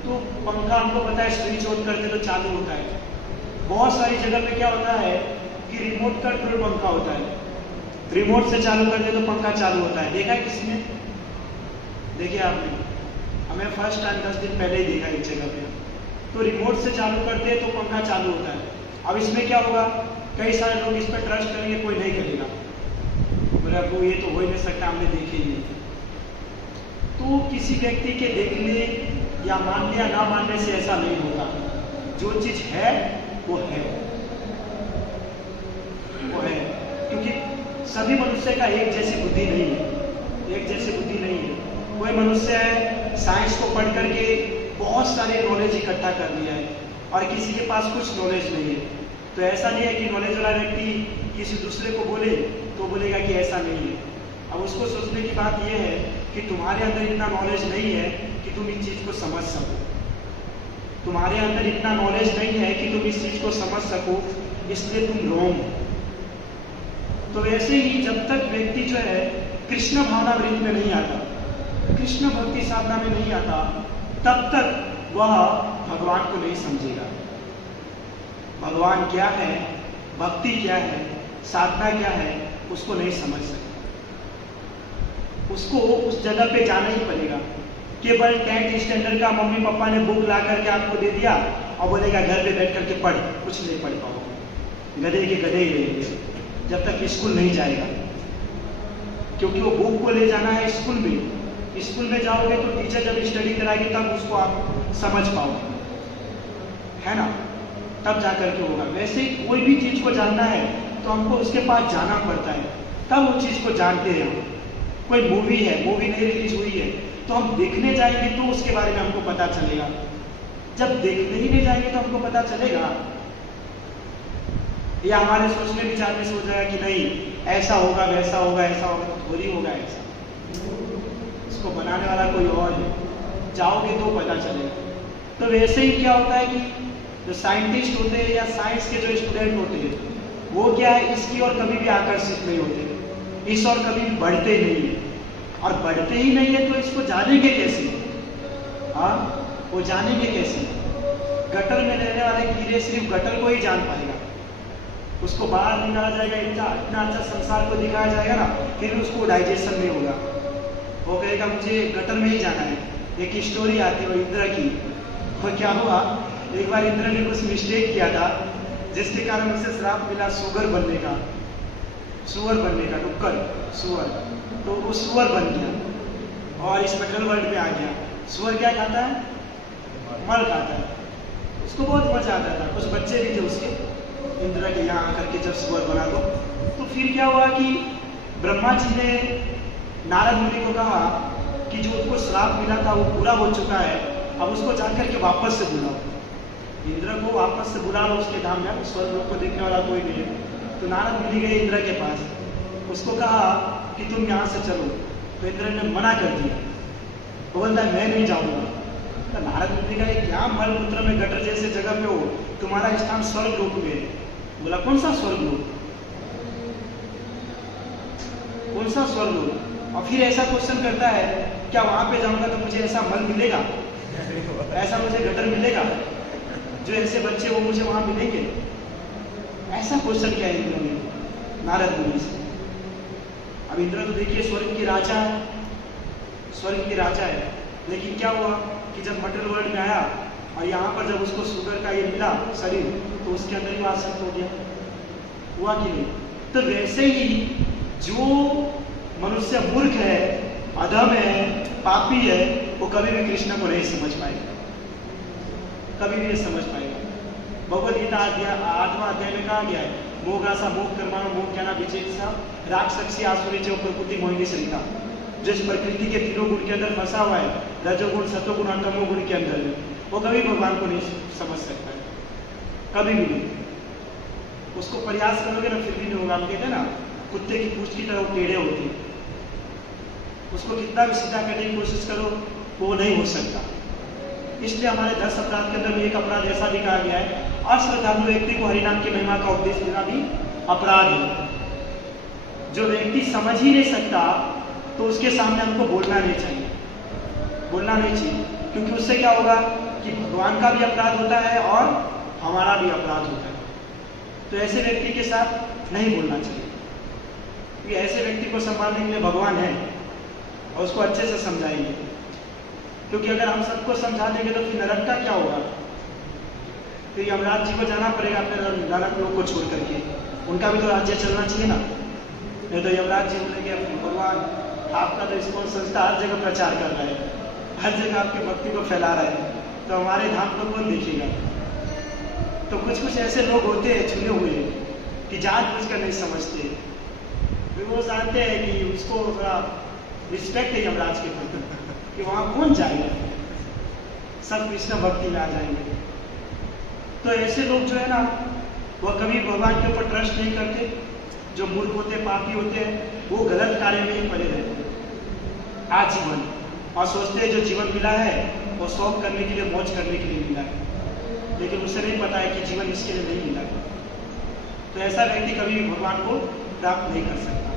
तो पंखा हमको पता है स्विच ऑन करते तो चालू होता है। बहुत सारी जगह पे क्या होता है कि रिमोट कंट्रोल पंखा होता है, रिमोट से चालू करते तो पंखा चालू होता है। देखा है किसी ने? देखिए आपने, हमें फर्स्ट टाइम 10 दिन पहले ही देखा एक जगह पे, तो रिमोट से चालू करते हैं तो पंखा चालू होता है। अब इसमें क्या होगा, कई सारे लोग इस पर ट्रस्ट करेंगे, कोई नहीं करेगा, बोले अब ये तो हो ही नहीं सकता, हमने देखे ही नहीं। तो किसी व्यक्ति के देखने या मानने या ना मानने से ऐसा नहीं होता, जो चीज है वो है, वो है, क्योंकि सभी मनुष्य का एक जैसी बुद्धि नहीं है, एक जैसी बुद्धि नहीं है। कोई मनुष्य है साइंस को पढ़ करके बहुत सारे नॉलेज इकट्ठा कर लिया है, और किसी के पास कुछ नॉलेज नहीं है। तो ऐसा नहीं है कि नॉलेज वाला व्यक्ति किसी दूसरे को बोले तो बोलेगा कि ऐसा नहीं है। अब उसको सोचने की बात यह है कि तुम्हारे अंदर इतना नॉलेज नहीं है कि तुम इस चीज को समझ सको, तुम्हारे अंदर इतना नॉलेज नहीं है कि तुम इस चीज को समझ सको, इसलिए तुम रॉन्ग हो। तो वैसे ही जब तक व्यक्ति जो है कृष्ण भावना वृत्ति में नहीं आता, कृष्ण भक्ति साधना में नहीं आता, तब तक वह भगवान को नहीं समझेगा। भगवान क्या है, भक्ति क्या है, साधना क्या है, उसको नहीं समझ सकता। उसको उस जगह पे जाना ही पड़ेगा। केवल 10th स्टैंडर्ड का मम्मी पापा ने बुक ला करके आपको दे दिया और बोलेगा घर पे बैठ करके पढ़, कुछ नहीं पढ़ पाओगे, गधे के गधे ही रहेंगे जब तक स्कूल नहीं जाएगा। क्योंकि वो बुक को ले जाना है स्कूल में। स्कूल में जाओगे तो टीचर जब स्टडी कराएगी तब उसको आप समझ पाओगे, है ना, तब जा करके होगा। वैसे ही कोई भी चीज को जानना है तो हमको उसके पास जाना पड़ता है, तब वो चीज को जानते हैं हम। कोई मूवी है, मूवी नहीं रिलीज हुई है तो हम देखने जाएंगे तो उसके बारे में हमको पता चलेगा। जब देखने ही नहीं जाएंगे तो हमको पता चलेगा? या हमारे सोचने विचार में सोच जाएगा कि नहीं ऐसा होगा, वैसा होगा, ऐसा होगा, तो थोड़ी होगा ऐसा। इसको बनाने वाला कोई और है, जाओगे तो पता चलेगा। तो वैसे ही क्या होता है कि जो साइंटिस्ट होते हैं या साइंस के जो स्टूडेंट होते हैं वो क्या है, इसकी ओर कभी भी आकर्षित नहीं होते, इस ओर कभी भी बढ़ते नहीं है। और बढ़ते ही नहीं है तो इसको जानेंगे कैसे? हाँ, वो जानेंगे कैसे? गटर में रहने वाले कीड़े सिर्फ गटर को ही जान पाएगा। उसको बाहर निकाला जाएगा, इतना अच्छा संसार को दिखाया जाएगा ना, फिर भी उसको डाइजेशन नहीं होगा। वो कहेगा मुझे गटर में ही जाना है। एक स्टोरी आती है वो इंद्र की। वो क्या हुआ, एक बार इंद्र ने कुछ मिस्टेक किया था जिसके कारण उसे श्राप मिला सुअर बनने का, डुक्कर सुअर। तो वो सुअर बन गया और इस मेटल वर्ल्ड में आ गया। सुअर क्या खाता है? मल खाता है। उसको बहुत मजा आता था। कुछ बच्चे भी थे उसके, इंद्र के यहाँ आकर के जब सुअर बना तो फिर क्या हुआ कि ब्रह्मा जी ने नारद मुनि को कहा कि जो उसको श्राप मिला था वो पूरा हो चुका है, अब उसको जाकर के वापस से बुलाओ। इंद्र को वापस से बुला लो उसके धाम में, स्वर्ग लोक को देखने वाला कोई नहीं है। तो नारद मुनि गए इंद्र के पास, उसको कहा कि तुम यहाँ से चलो। तो इंद्र ने मना कर दिया, वो बोलता है मैं नहीं जाऊंगा। तो नारद मुनि का क्या मलमूत्र में गटर जैसे जगह पे हो, तुम्हारा स्थान स्वर्ग लोक में है। बोला कौन सा स्वर्ग लोक, कौन सा स्वर्ग लोक? और फिर ऐसा क्वेश्चन करता है क्या वहां पे जाऊंगा तो मुझे ऐसा मल मिलेगा, ऐसा मुझे गटर मिलेगा, जो ऐसे बच्चे वो मुझे वहां मिलेंगे? ऐसा क्वेश्चन किया इंद्र ने नारद मुनि से। अब इंद्र तो देखिए स्वर्ग के राजा है, स्वर्ग के राजा है, लेकिन क्या हुआ कि जब मटेरियल वर्ल्ड में आया और यहाँ पर जब उसको शुगर का ये मिला शरीर, तो उसके अंदर ही आसक्त हो गया। हुआ कि नहीं? तो वैसे ही जो मनुष्य मूर्ख है, अधम है, पापी है, वो कभी भी कृष्ण को नहीं समझ पाएगा, कभी भी नहीं समझ पाएगा। भगवद गीता 8वां अध्याय में कहा गया है मोगासा मोह कर्माणु मोह ज्ञाना विचेषा राक्षसी आसुरी जो प्रकृति मोहिनी सरिता। जो इस प्रकृति के तीनों गुण के अंदर फंसा हुआ है, रजोगुण, सतोगुण और तमोगुण के अंदर में, वो कभी भगवान को नहीं समझ सकता है, कभी भी नहीं। उसको प्रयास करोगे ना फिर भी नहीं होगा। हम कहते हैं ना कुत्ते की पूंछ की तरह वो टेढ़े होते हैं, उसको कितना भी सीधा करने की कोशिश करो वो नहीं हो सकता। इसलिए हमारे 10 अपराध के अंदर भी एक अपराध ऐसा भी कहा गया है, अश्रद्धालु व्यक्ति को हरिनाम की महिमा का उपदेश देना भी अपराध है। जो व्यक्ति समझ ही नहीं सकता तो उसके सामने हमको बोलना नहीं चाहिए, बोलना नहीं चाहिए, क्योंकि उससे क्या होगा कि भगवान का भी अपराध होता है और हमारा भी अपराध होता है। तो ऐसे व्यक्ति के साथ नहीं बोलना चाहिए, क्योंकि ऐसे व्यक्ति को संभालने के लिए भगवान है और उसको अच्छे से समझाएंगे। क्योंकि अगर हम सबको समझा देंगे तो फिर नरक का क्या होगा? फिर यमराज जी को जाना पड़ेगा अपने नरक लोग को छोड़ करके, उनका भी तो राज्य चलना चाहिए ना। नहीं तो यमराज जी बोलेंगे भगवान आपका तो इस्कॉन संस्था हर जगह प्रचार कर रहा है, हर जगह आपकी भक्ति को फैला रहा है, तो हमारे धाम को कौन देखेगा? तो कुछ कुछ ऐसे लोग होते हैं चुने हुए कि जानबूझकर नहीं समझते, वो जानते हैं कि उसको थोड़ा रिस्पेक्ट है यमराज के प्रति कि वहां कौन जाएगा, सब कृष्ण भक्ति में आ जाएंगे। तो ऐसे लोग जो है ना वह कभी भगवान के ऊपर ट्रस्ट नहीं करते। जो मूर्ख होते, पापी होते हैं, वो गलत कार्य में ही पड़े रहते हैं आजीवन, और सोचते हैं जो जीवन मिला है वो शौक करने के लिए, मौज करने के लिए मिला है, लेकिन उसे नहीं पता है कि जीवन इसके लिए नहीं मिला है। तो ऐसा व्यक्ति कभी भगवान को प्राप्त नहीं कर सकता,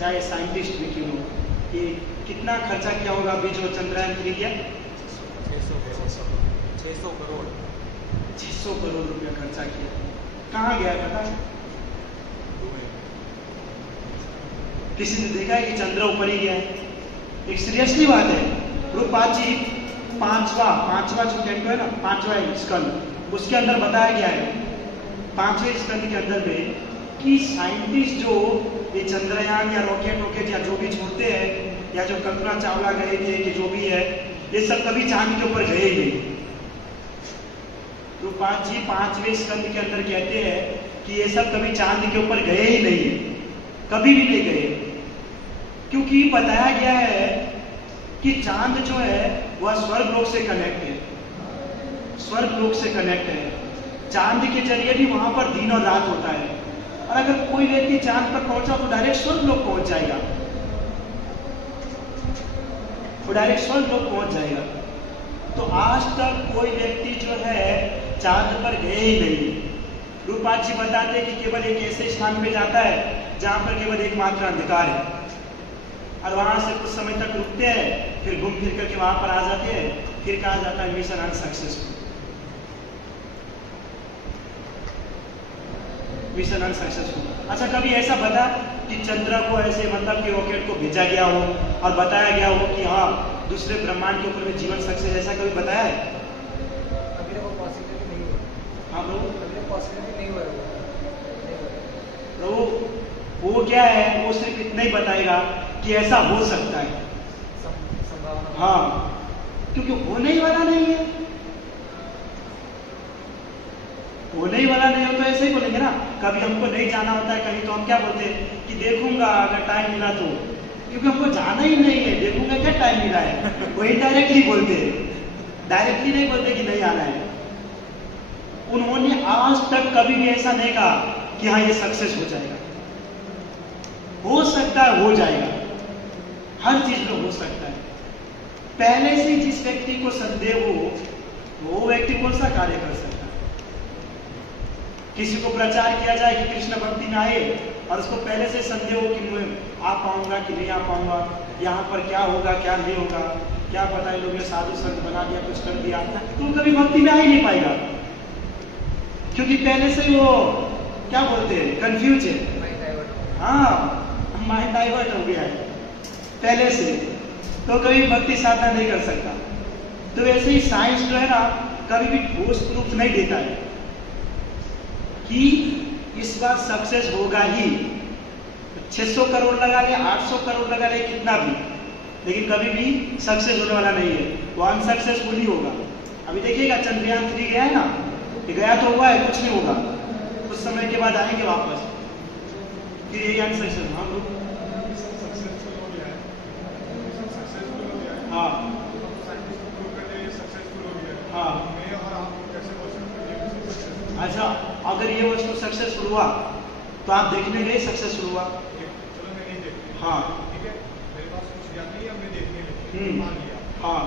चाहे साइंटिस्ट भी क्यों हो। कि कितना खर्चा किया होगा अभी जो चंद्रयान 3 किया? 600 करोड़ रुपया खर्चा किया। कहाँ गया पता है? किसी ने देखा है कि चंद्र ऊपर ही गया है? एक सीरियसली बात है। रूपपाद जी पांचवा जो कैंटो है ना, 5वां स्कंद, उसके अंदर बताया गया है 5वें स्कंद के अंदर में कि साइंटिस्ट जो ये चंद्रयान या रॉकेट या जो भी छोड़ते हैं, या जो कल्पना चावला गए थे कि जो भी है, ये सब कभी चांद के ऊपर गए ही नहीं। रूपपाल जी 5वें स्कंद के अंदर कहते हैं कि ये सब कभी चांद के ऊपर गए ही नहीं है, कभी भी नहीं गए, क्योंकि बताया गया है कि चांद जो है वह स्वर्ग लोक से कनेक्ट है, स्वर्ग लोक से कनेक्ट है। चांद के जरिए भी वहां पर दिन और रात होता है, और अगर कोई व्यक्ति चांद पर पहुंचा तो डायरेक्ट स्वर्ग लोक पहुंच जाएगा, वो डायरेक्ट स्वर्ग लोक पहुंच जाएगा। तो आज तक कोई व्यक्ति जो है चांद पर गए ही नहीं। रूपपाल जी बताते हैं कि केवल एक ऐसे स्थान पे जाता है जहां पर केवल एकमात्र अंधकार है, और वहां से कुछ समय तक रुकते हैं, फिर घूम फिर करके वहां पर आ जाते हैं, फिर कहा जाता है मिशन अनसक्सेसफुल, मिशन अनसक्सेसफुल। अच्छा, कभी ऐसा बता कि चंद्र को ऐसे मतलब कि रॉकेट को भेजा गया हो और बताया गया हो कि हाँ दूसरे ब्रह्मांड के ऊपर में जीवन सक्सेस, ऐसा कभी बताया है? अभी तक वो पॉसिबिलिटी नहीं हुआ। हाँ प्रभु, अभी तक पॉसिबिलिटी नहीं हुआ। प्रभु वो क्या है, वो सिर्फ इतना ही बताएगा कि ऐसा हो सकता है, संभावना। हाँ, क्योंकि होने ही वाला नहीं है, होने ही वाला नहीं हो तो ऐसे ही बोलेंगे ना। कभी हमको नहीं जाना होता है कहीं तो हम क्या बोलते हैं कि देखूंगा अगर टाइम मिला तो, क्योंकि हमको जाना ही नहीं है, देखूंगा क्या टाइम मिला है, वही डायरेक्टली बोलते हैं, डायरेक्टली नहीं बोलते कि नहीं आना है। उन्होंने आज तक कभी भी ऐसा नहीं कहा कि हाँ ये सक्सेस हो जाएगा, हो सकता है हो जाएगा, हर चीज में हो सकता है। पहले से जिस व्यक्ति को संदेह हो वो व्यक्ति कौन सा कार्य कर सकता है? किसी को प्रचार किया जाए कि कृष्ण भक्ति में आए और उसको पहले से संदेह हो कि मैं आ पाऊंगा कि नहीं आ पाऊंगा, यहाँ पर क्या होगा क्या नहीं होगा, क्या पता है लोग ने साधु संत बना दिया, कुछ कर दिया, तो वो कभी भक्ति में आ ही नहीं पाएगा, क्योंकि पहले से वो क्या बोलते हैं कंफ्यूज है, हाँ माइंड डाइवर्ट हो गया है पहले से, तो कभी भक्ति साधना नहीं कर सकता। तो वैसे ही साइंस जो है ना कभी भी ठोस प्रूफ नहीं देता है कि इस बार सक्सेस होगा ही, 600 करोड़ लगा ले, 800 करोड़ लगा ले, कितना भी, लेकिन कभी भी सक्सेस होने वाला नहीं है, वो अनसक्सेसफुल ही होगा। अभी देखिएगा चंद्रयान 3 गया है ना, ये गया तो हुआ है, कुछ नहीं होगा, कुछ समय के बाद आएंगे वापस, फिर यही अनसक्सेस। हाँ लोग हाँ हाँ, अच्छा अगर ये वस्तु सक्सेसफुल हुआ तो आप देखने गए सक्सेसफुल हुआ? चलो मैं नहीं देखती, हाँ ठीक है, मेरे पास कुछ ज्ञान नहीं है, मैं देखने लगी, मान लिया, हाँ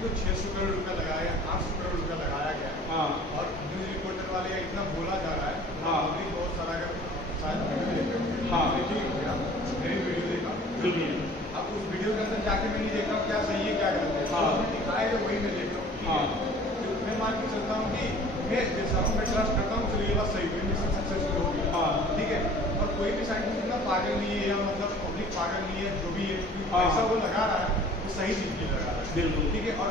तो 600 करोड़ रुपया लगाया, 800 करोड़ रुपया लगाया गया, हाँ और न्यूज रिपोर्टर वाले इतना बोला जा रहा है, हाँ अभी बहुत सारा अगर शायद वीडियो देखे होंगे, हाँ देखिए मेरा मेरी वीडियो देखा, ठीक है, अब उस वीडियो के अंदर जाके मैं नहीं देख रहा हूँ क्या सही है क्या गलत है, हाँ। जो दिखाया है वही मैं देख रहा हूँ, हाँ तो मैं मान के चलता हूँ कि मैं जैसा हूँ मैं ट्रस्ट करता हूँ, चलिए ये बात सही हुई, मिशन सक्सेसफुल हो गया, हाँ ठीक है, और कोई भी साइंटिस्ट इतना पागल नहीं है, या मतलब पब्लिक पागल नहीं है, जो भी है हाँ। पैसा वो लगा रहा है वो सही चीज की लगा रहा है, बिल्कुल, ठीक है। और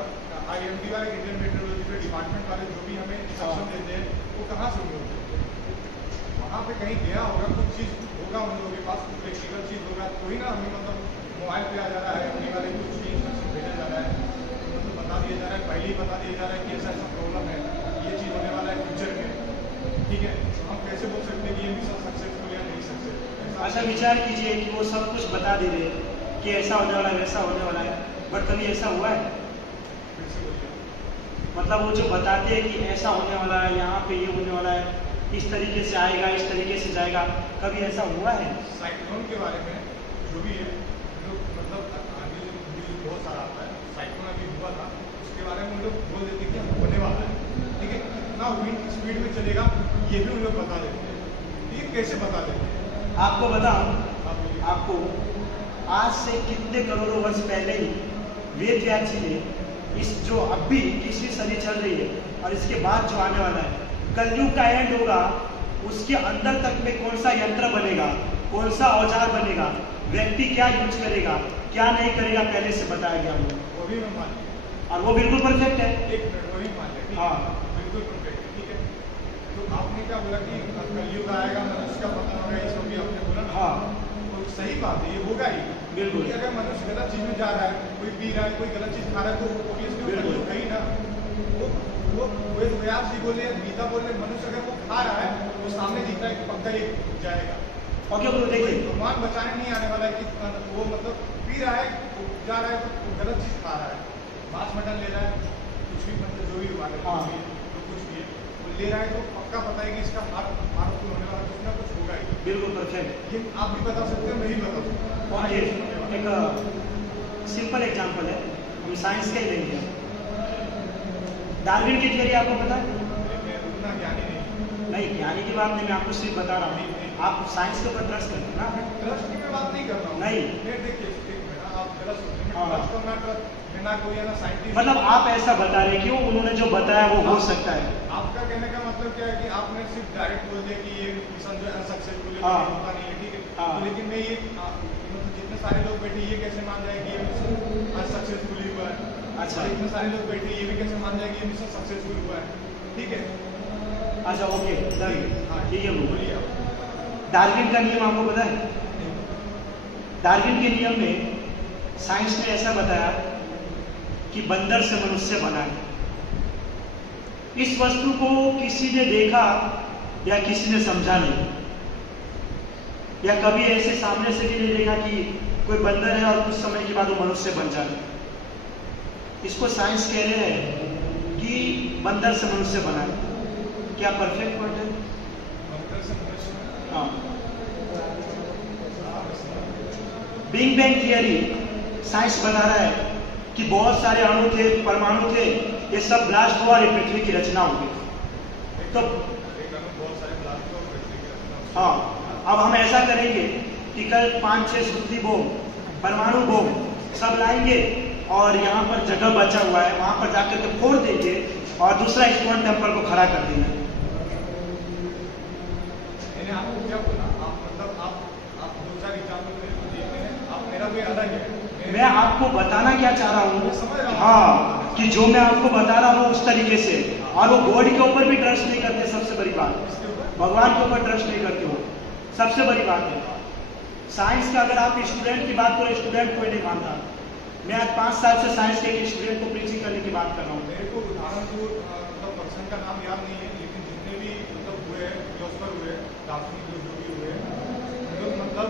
IMD वाले इंडियन मेट्रोलॉजी के डिपार्टमेंट वाले जो भी हमें इंस्ट्रक्शन देते हैं वो कहाँ से उन्हें होते हैं, वहाँ पे कहीं गया होगा, कुछ चीज होगा उन लोगों के पास, कुछ टेक्निकल चीज होगा, कोई ना हमें मतलब मोबाइल पे आ जा रहा है, IMD वाले को उसकी इंस्ट्रक्शन भेजा जा रहा है, मतलब बता दिया जा रहा है, पहले ही बता दिया जा रहा है कि ऐसा ऐसा प्रॉब्लम है, ये चीज होने वाला है फ्यूचर में, ठीक है, तो हम कैसे बोल सकते हैं कि ये मिशन सक्सेसफुल या नहीं सक्सेसफुल? अच्छा विचार कीजिए कि वो सब कुछ बता दे रहे कि ऐसा होने वाला है वैसा होने वाला है, बट कभी ऐसा हुआ है? फिर से बोलिए। मतलब वो जो बताते हैं कि ऐसा होने वाला है, यहाँ पे ये होने वाला है, इस तरीके से आएगा, इस तरीके से जाएगा, कभी ऐसा हुआ है? साइक्लोन के बारे में जो भी है लोग मतलब आगे न्यूज बहुत सारा आता है, साइक्लोन अभी हुआ था उसके बारे में उन लोग बोल देते कि हम होने वाला है, ठीक है, कितना विंड स्पीड में चलेगा ये भी उन लोग बता देते हैं, ये कैसे बता देते हैं? आपको बताऊं, आप बोलिए। आपको आज से कितने करोड़ों वर्ष पहले ही वेद व्यास जी ने इस जो अब भी 21वीं सदी चल रही है और इसके बाद जो आने वाला है कलयुग का एंड होगा, उसके अंदर तक में कौन सा यंत्र बनेगा, कौन सा औजार बनेगा, व्यक्ति क्या यूज करेगा क्या नहीं करेगा, पहले से बताया गया हमको, वो भी मैं मान लिया, और वो बिल्कुल परफेक्ट है। एक मिनट वो भी मान लिया, ठीक है? हाँ। बिल्कुल परफेक्ट है, ठीक है। तो आपने क्या बोला कि कलयुग आएगा, मनुष्य का पतन होगा, ये सब भी आपने बोला ना? हाँ। सही बात है, ये होगा ही। बिल्कुल। क्योंकि अगर मनुष्य गलत चीज में जा रहा है, कोई पी रहा है, कोई गलत चीज खा रहा है, तो obviously वो बिल्कुल। कलयुग है ही ना। वो व्यास जी बोले, गीता बोले, मनुष्य अगर वो खा रहा है, वो सामने दिख रहा है कि पक्का ये जाएगा। ओके ब्रो, देखिए भगवान बचाने नहीं आने वाला है कि वो मतलब पी रहा है, वो जा रहा है, तो वो गलत चीज खा रहा है, मांस मटन ले रहा है, कुछ भी मतलब जो भी हुआ है, हाँ। जो कुछ भी है, वो ले रहा है, तो पक्का पता है कि इसका हार्मफुल होने वाला कुछ ना कुछ होगा ही। बिल्कुल परफेक्ट। ये आप भी बता सकते हो, मैं भी बता सकता हूँ। ओके, एक सिंपल एग्जांपल है, हम साइंस का ही लेंगे। डार्विन की थियरी आपको पता है? मैं उतना ज्ञानी नहीं। ज्ञानी की बात नहीं, मैं आपको सिर्फ बता रहा हूँ। आप साइंस के ऊपर ट्रस्ट करते हैं ना? ट्रस्ट की मैं बात नहीं कर रहा हूँ। नहीं। मैं देखिए, एक मिनट, आप गलत सोच रहे हैं। हाँ। मैं ट्रस्ट और ना ट्रस्ट, मैं ना कोई है ना साइंटिस्ट। मतलब आप ऐसा बता रहे कि उन्होंने जो बताया वो हो सकता है। आपका कहने का मतलब क्या है कि आपने सिर्फ डायरेक्ट बोल दिया कि ये मिशन जो है अनसक्सेसफुल है, हाँ। होता नहीं है, ठीक है। हाँ। तो लेकिन मैं ये मतलब जितने सारे लोग बैठे ये कैसे मान जाए कि ये मिशन अनसक्सेसफुल हुआ है। अच्छा। और इतने सारे लोग बैठे ये भी कैसे मान जाए कि ये मिशन सक्सेसफुल हुआ है, ठीक है। अच्छा ओके, हाँ, ठीक है ब्रो। बोलिए आप। डार्विन का नियम आपको पता है? डार्विन के नियम में साइंस ने ऐसा बताया कि बंदर से मनुष्य बना है। इस वस्तु को किसी ने देखा या किसी ने समझा नहीं, या कभी ऐसे सामने से भी नहीं देखा कि कोई बंदर है और कुछ समय के बाद वो मनुष्य बन जाए। इसको साइंस कह रहे हैं कि बंदर से मनुष्य बना है। क्या परफेक्ट वर्ड है? बंदर से मनुष्य। हाँ। बिग बैंग थियरी साइंस बता रहा है कि बहुत सारे अणु थे, परमाणु थे, ये सब ब्लास्ट हुआ और ये पृथ्वी की रचना हो गई। तो बहुत सारे ब्लास्ट और पृथ्वी की रचना। हाँ, अब हम ऐसा करेंगे कि कल 5-6 सुद्धि बोम, परमाणु बोम सब लाएंगे और यहाँ पर जगह बचा हुआ है, वहां पर जाकर के फोड़ देंगे और दूसरा इस्कॉन टेम्पल को खड़ा कर देंगे। मैंने आपको क्या बोला? आप मतलब आप 2-4 एग्जाम्पल मेरे को देते हैं, आप मेरा कोई अलग है। मैं आपको बताना क्या चाह रहा मैं समझ रहा हूँ, हूँ। हाँ, कि जो मैं आपको बता रहा हूँ उस तरीके से, और वो गॉड के ऊपर भी ट्रस्ट नहीं करते। सबसे बड़ी बात, इसके ऊपर भगवान के ऊपर ट्रस्ट नहीं करते हो, सबसे बड़ी बात है। साइंस का अगर आप स्टूडेंट की बात करो, स्टूडेंट कोई नहीं मानता। मैं आज 5 साल से साइंस के एक स्टूडेंट को प्रीचिंग करने की बात कर रहा हूँ। मेरे को उदाहरण तो मतलब पर्सन का नाम याद नहीं है, लेकिन जितने भी मतलब हुए फिलोसफर हुए, दार्शनिक जो भी हुए, तो मतलब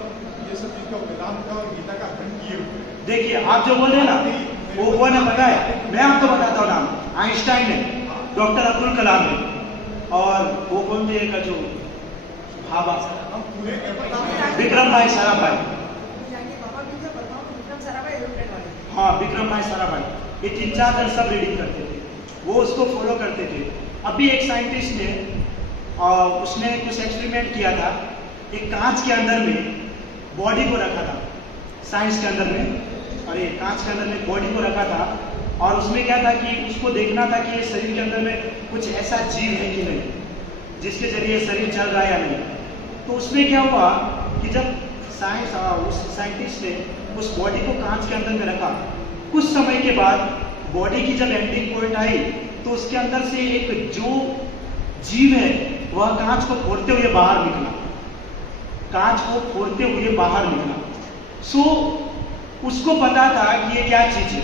ये सब चीज का वेदांत का और गीता का अध्ययन किए हुए। देखिए आप जो बोल रहे हैं ना, वो ना पता है, मैं आपको बताता हूँ नाम। आइंस्टाइन है, डॉक्टर अब्दुल कलाम है, और वो कौन थे का जो भाभा, हम पूरे के बताओ। विक्रम भाई साराभाई। हाँ, विक्रम भाई साराभाई, ये 3-4 जन सब रीडिंग करते थे, वो उसको फॉलो करते थे। अभी एक साइंटिस्ट ने उसने कुछ एक्सपेरिमेंट किया था, एक कांच के अंदर में बॉडी को रखा था, साइंस के अंदर में, और ये कांच के अंदर में बॉडी को रखा था, और उसमें क्या था कि उसको देखना था कि ये शरीर के अंदर में कुछ ऐसा जीव है कि नहीं जिसके जरिए शरीर चल रहा है या नहीं। तो उसमें क्या हुआ कि जब उस साइंटिस्ट ने उस बॉडी को कांच के अंदर में रखा, कुछ समय के बाद बॉडी की जब एंडिंग पॉइंट आई तो उसके अंदर से एक जो जीव है वह कांच को फोड़ते हुए बाहर निकला, कांच को फोड़ते हुए बाहर निकला। सो उसको पता था कि ये क्या चीज है,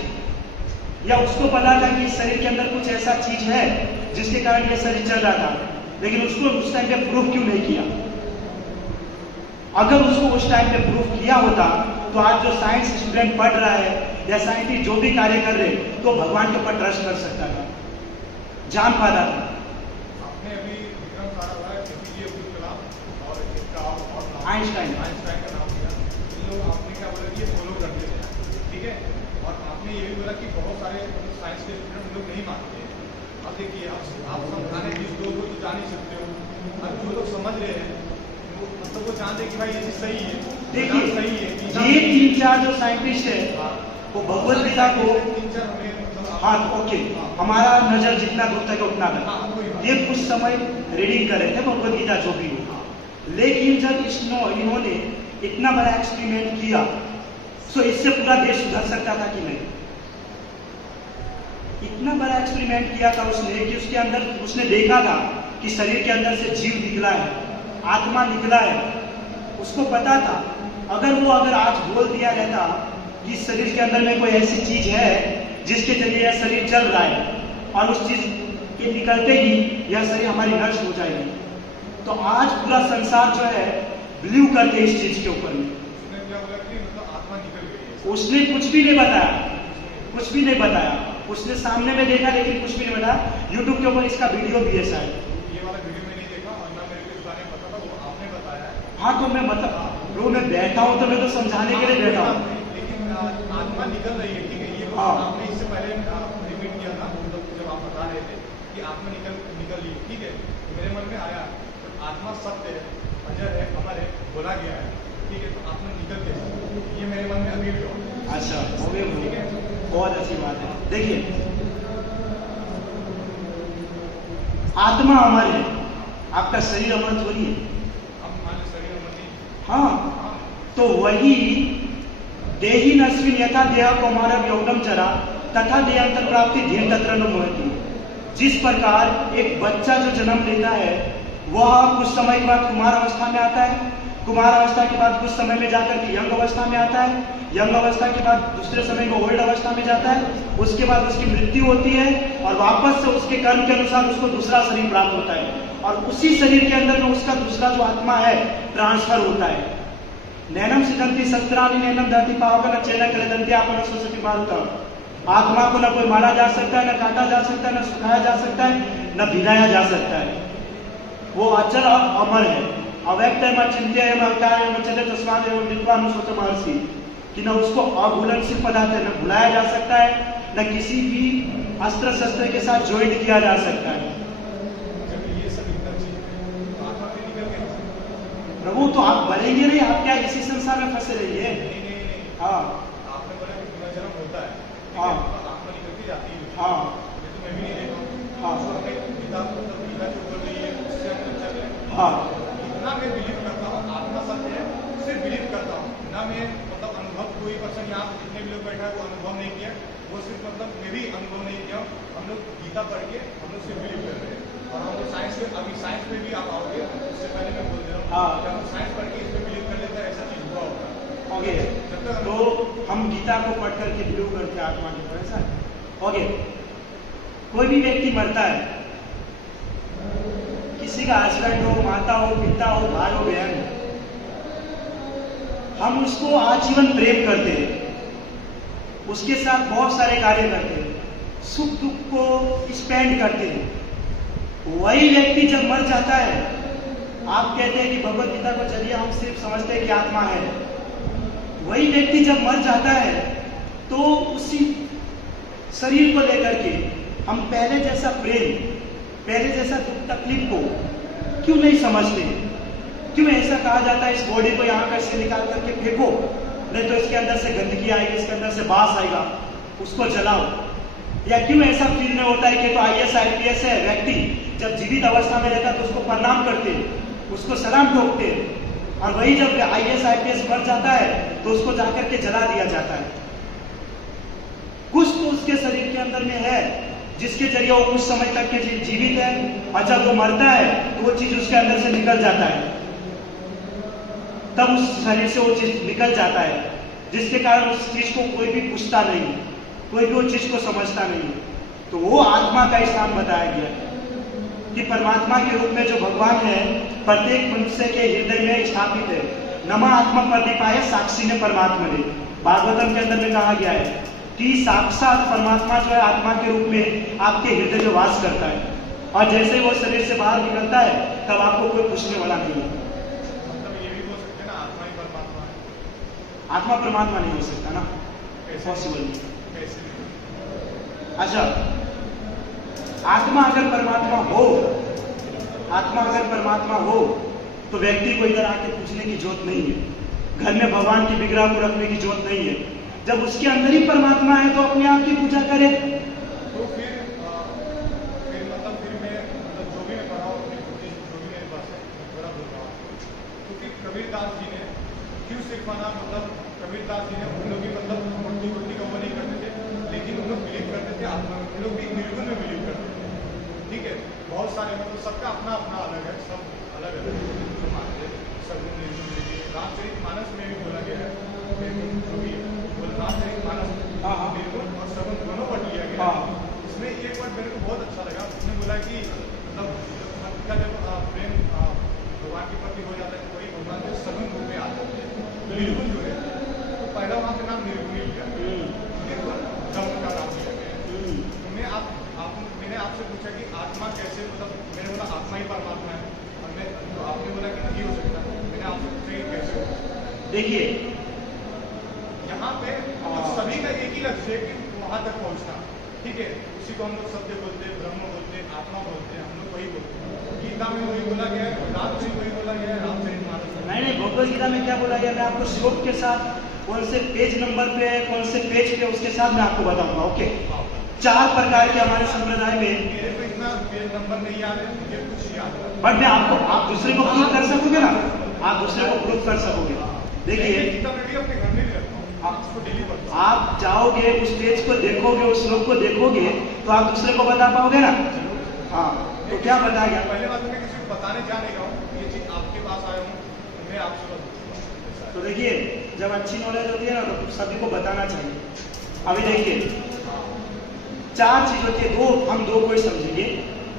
या उसको पता था कि इस शरीर के अंदर कुछ ऐसा चीज है जिसके कारण ये शरीर चल रहा था, लेकिन उसको उस टाइम पे प्रूफ क्यों नहीं किया? अगर उसको उस टाइम पे प्रूफ किया होता तो आज जो साइंस स्टूडेंट पढ़ रहा है या साइंटिस्ट जो भी कार्य कर रहे तो भगवान के ऊपर ट्रस्ट कर सकता था, जान पाता था। आपने अभी विक्रम साराभाई, एपीजे अब्दुल कलाम और इसका और नाम आइंस्टाइन का नाम लिया। इन लोग आपने क्या बोला कि ये फॉलो करते थे, ठीक है। और आपने ये भी बोला कि बहुत सारे साइंस के स्टूडेंट लोग नहीं मानते हैं। अब देखिए, आप समझाने जिस लोगों को तो जान ही सकते हो, अब जो लोग समझ रहे हैं मतलब वो जानते हैं कि भाई ये चीज सही है, देखिए सही है। ये 3-4 जो साइंटिस्ट है वो भगवत गीता को, 3-4 होंगे मतलब। हाँ ओके, हमारा नजर जितना दूर तक उतना हाँ, तक, कोई बात ये कुछ समय रीडिंग कर रहे थे भगवत गीता जो भी हो, लेकिन जब इन्होंने इतना बड़ा एक्सपेरिमेंट किया तो इससे पूरा देश सुधर सकता था कि नहीं? इतना बड़ा एक्सपेरिमेंट किया था उसने कि उसके अंदर उसने देखा था कि शरीर के अंदर से जीव निकला है, आत्मा निकला है, उसको पता था। अगर आज बोल दिया रहता कि शरीर के अंदर में कोई ऐसी चीज है जिसके जरिए यह शरीर चल रहा है और उस चीज के निकलते ही यह शरीर हमारी नष्ट हो जाएगी, तो आज पूरा संसार जो है बिलीव करते इस चीज के ऊपर में। उसने क्या बोला कि मतलब आत्मा निकल गई है। उसने कुछ भी नहीं बताया, कुछ भी नहीं बताया। उसने सामने में देखा लेकिन कुछ भी नहीं बताया। यूट्यूब के ऊपर इसका वीडियो भी है शायद। ये वाला वीडियो में नहीं देखा और ना मेरे को इस बारे में पता था, वो आपने बताया है। हाँ तो मैं ब्रो मैं बैठा हूँ तो मैं तो समझाने के लिए बैठा हूँ। लेकिन आत्मा निकल रही है, ठीक है, ये हाँ। आपने इससे पहले रिपीट किया था, मतलब जब आप बता रहे थे कि आत्मा निकल रही है, ठीक है, मेरे मन में आया तो आत्मा सत्य है, अजर है, अमर है, बोला गया है, ठीक है, तो आत्मा निकल कैसे, ये मेरे मन में अभी भी हो। अच्छा हो गया, ठीक है, बहुत अच्छी बात है। देखिए आत्मा अमर है, आपका शरीर अमर थोड़ी है। हम मान शरीर अमर नहीं। हाँ तो वही देही नस्विन यथा देह कौमार यौगम चरा तथा देहांतर प्राप्ति धीर तत्र न मोहति। जिस प्रकार एक बच्चा जो जन्म लेता है वह कुछ समय के बाद कुमार अवस्था में आता है, कुमार अवस्था के बाद कुछ समय में जाकर के यंग अवस्था में आता है, यंग अवस्था के बाद दूसरे समय में ओल्ड अवस्था में जाता है, उसके बाद उसकी मृत्यु होती है और वापस से उसके कर्म के अनुसार उसको दूसरा शरीर प्राप्त होता है और उसी शरीर के अंदर में उसका दूसरा जो आत्मा है ट्रांसफर होता है। नैनम सिद्धंति शस्त्राणि नैनम धरती पावक चेना करेदंती आपन सोचती मारुतम। आत्मा को न कोई मारा जा सकता है, न काटा जा सकता है, न सुखाया जा सकता है, न भिगाया जा सकता है। वो अचल और अमर है। अव्यक्त है चिंत्य है अवतार है मचले तस्माद एवं विद्वान सोच महर्षि कि न उसको अघुलनशील पदार्थ है, न भुलाया जा सकता है, न किसी भी अस्त्र शस्त्र के साथ ज्वाइंट किया जा सकता है। जब ये सब इतना चीज है, तो आत्मा फिर निकल कैसे? प्रभु तो आप बनेंगे नहीं, आप क्या इसी संसार में फंसे रहिए। नहीं। हाँ आपने बोला कि पुनर्जन्म होता है, ठीक हाँ। है, तो आत्मा निकल के जाती है। हाँ ये तो मैं भी नहीं देखा हूँ। हाँ। उसको अपने गीता मतलब गीता जो बोल रही है उससे हम चल रहे हैं। हाँ इतना मैं बिलीव करता हूँ आत्मा सत्य है, सिर्फ बिलीव करता हूँ ना, मैं मतलब अनुभव कोई पर्सन यहाँ पे जितने भी लोग बैठा है वो अनुभव नहीं किया, वो सिर्फ मतलब मैं भी अनुभव नहीं किया। हम लोग गीता पढ़ के हम लोग सिर्फ बिलीव कर रहे हैं और हम लोग साइंस में, अभी साइंस में भी आप आओगे, उससे पहले मैं बोल दे रहा हूँ हाँ। जब हम साइंस पढ़ के इस पर बिलीव कर लेते हैं ऐसा चीज हुआ होगा। ओके जब तक तो हम गीता को पढ़ करके बिलीव करते हैं आत्मा के ऊपर, ऐसा है। ओके कोई भी व्यक्ति मरता है, किसी का हस्बैंड हो, माता हो, पिता हो, भाई हो, बहन हो, हम उसको आजीवन प्रेम करते हैं, उसके साथ बहुत सारे कार्य करते हैं, सुख दुख को स्पेंड करते हैं। वही व्यक्ति जब मर जाता है, आप कहते हैं कि भगवत गीता को चलिए हम सिर्फ समझते हैं कि आत्मा है, वही व्यक्ति जब मर जाता है तो उसी शरीर को लेकर के हम पहले जैसा प्रेम, पहले जैसा दुख तकलीफ को क्यों नहीं समझते? क्यों ऐसा कहा जाता है इस बॉडी को यहाँ कैसे निकाल करके फेंको, नहीं तो इसके अंदर से गंदगी आएगी, इसके अंदर से बास आएगा, उसको जलाओ। या क्यों ऐसा फील नहीं होता है कि तो IAS IPS है व्यक्ति जब जीवित अवस्था में रहता है तो उसको प्रणाम करते, उसको सलाम ठोकते, और वही जब IAS IPS मर जाता है तो उसको जाकर के जला दिया जाता है। कुछ तो उसके शरीर के अंदर में है जिसके जरिए वो कुछ समय तक के जीवित है, और जब वो मरता है तो वो चीज उसके अंदर से निकल जाता है, तब उस शरीर से वो चीज निकल जाता है, जिसके कारण उस चीज को कोई भी पूछता नहीं, कोई भी उस चीज को समझता नहीं। तो वो आत्मा का स्थान बताया गया है कि परमात्मा के रूप में जो भगवान है प्रत्येक मनुष्य के हृदय में स्थापित है। नमा आत्मा प्रदीपाय साक्षी ने परमात्मा ने, भागवतम के अंदर में कहा गया है कि साक्षात परमात्मा जो है आत्मा के रूप में आपके हृदय में वास करता है, और जैसे ही वो शरीर से बाहर निकलता है तब आपको कोई पूछने वाला नहीं है। मतलब ये भी बोल सकते हैं ना आत्मा ही परमात्मा है। आत्मा परमात्मा नहीं हो सकता ना, कैसे? पॉसिबल नहीं। कैसे? अच्छा, आत्मा अगर परमात्मा हो, आत्मा अगर परमात्मा हो तो व्यक्ति को इधर आके पूछने की जरूरत नहीं है, घर में भगवान की विग्रह को रखने की जरूरत नहीं है। जब उसके अंदर ही परमात्मा है तो अपने आप की पूजा करे। तो फिर मतलब फिर मैं मतलब जो भी मैं पढ़ा हूँ अपनी बुद्धि जो भी मेरे पास है मैं थोड़ा बोल रहा हूँ। तो फिर कबीरदास जी ने क्यों सिखाना, मतलब कबीरदास जी ने उन लोग भी मतलब मूर्ति वूर्ति का वो नहीं करते थे, लेकिन उन लोग बिलीव करते थे आत्मा में, उन लोग भी निर्गुण में बिलीव करते थे। ठीक है, बहुत सारे मतलब सबका अपना अपना अलग है, सब अलग अलग है, जो मानते हैं सगुन निर्गुण देखिए, रामचरितमानस में भी बोला गया है निर्गुण जो भी है, वो रामचरितमानस हाँ, हाँ। निर्गुण और सगुन दोनों वर्ड लिया गया हाँ। है। इसमें एक वर्ड मेरे को बहुत अच्छा लगा, उसने बोला कि मतलब भक्त का जब प्रेम भगवान के प्रति हो जाता है तो वही भगवान जो सगुन रूप में आ जाते हैं, निर्गुण जो है तो पहला वहाँ पे नाम निर्गुण ही लिया गया, निर्गुण ब्रह्म का नाम लिया गया है। तो मैंने आपसे पूछा कि आत्मा कैसे, मतलब मैंने बोला आत्मा ही परमात्मा है, और तो आपने बोला कि नहीं हो सकता, मैंने आपसे पूछा कि कैसे हो सकता। देखिए यहाँ पे सभी का एक ही लक्ष्य है कि वहां तक पहुंचना, ठीक है, उसी को हम लोग सत्य बोलते हैं, ब्रह्म बोलते हैं, आत्मा बोलते हैं, हम लोग वही बोलते हैं। गीता में वही बोला गया है, राम में वही बोला गया है, रामचरितमानस में। नहीं, भगवत गीता में क्या बोला गया, मैं आपको श्लोक के साथ कौन से पेज नंबर पे है, कौन से पेज पे, उसके साथ मैं आपको बताऊंगा। ओके, 4 प्रकार के हमारे संप्रदाय में, मेरे को इतना पेज नंबर नहीं याद है, मुझे कुछ याद है, बट मैं आपको, आप दूसरे को प्रूव कर सकोगे ना, आप दूसरे को प्रूव कर सकोगे। देखिए गीता में भी अपने घर में भी रखता हूँ, आप उसको डेली पढ़ते हो। आप जाओगे, उस पेज को देखोगे, उस श्लोक को देखोगे, तो आप दूसरे को बता पाओगे ना। हाँ, तो क्या बता गया? पहले बात मैं किसी को बताने जा नहीं रहा हूँ, ये चीज आपके पास आया हूँ तो मैं आपसे बताऊंगा। तो देखिए, जब अच्छी नॉलेज होती है ना तो सभी को बताना चाहिए। अभी देखिए 4 चीज होती है, हम दो को ही समझेंगे।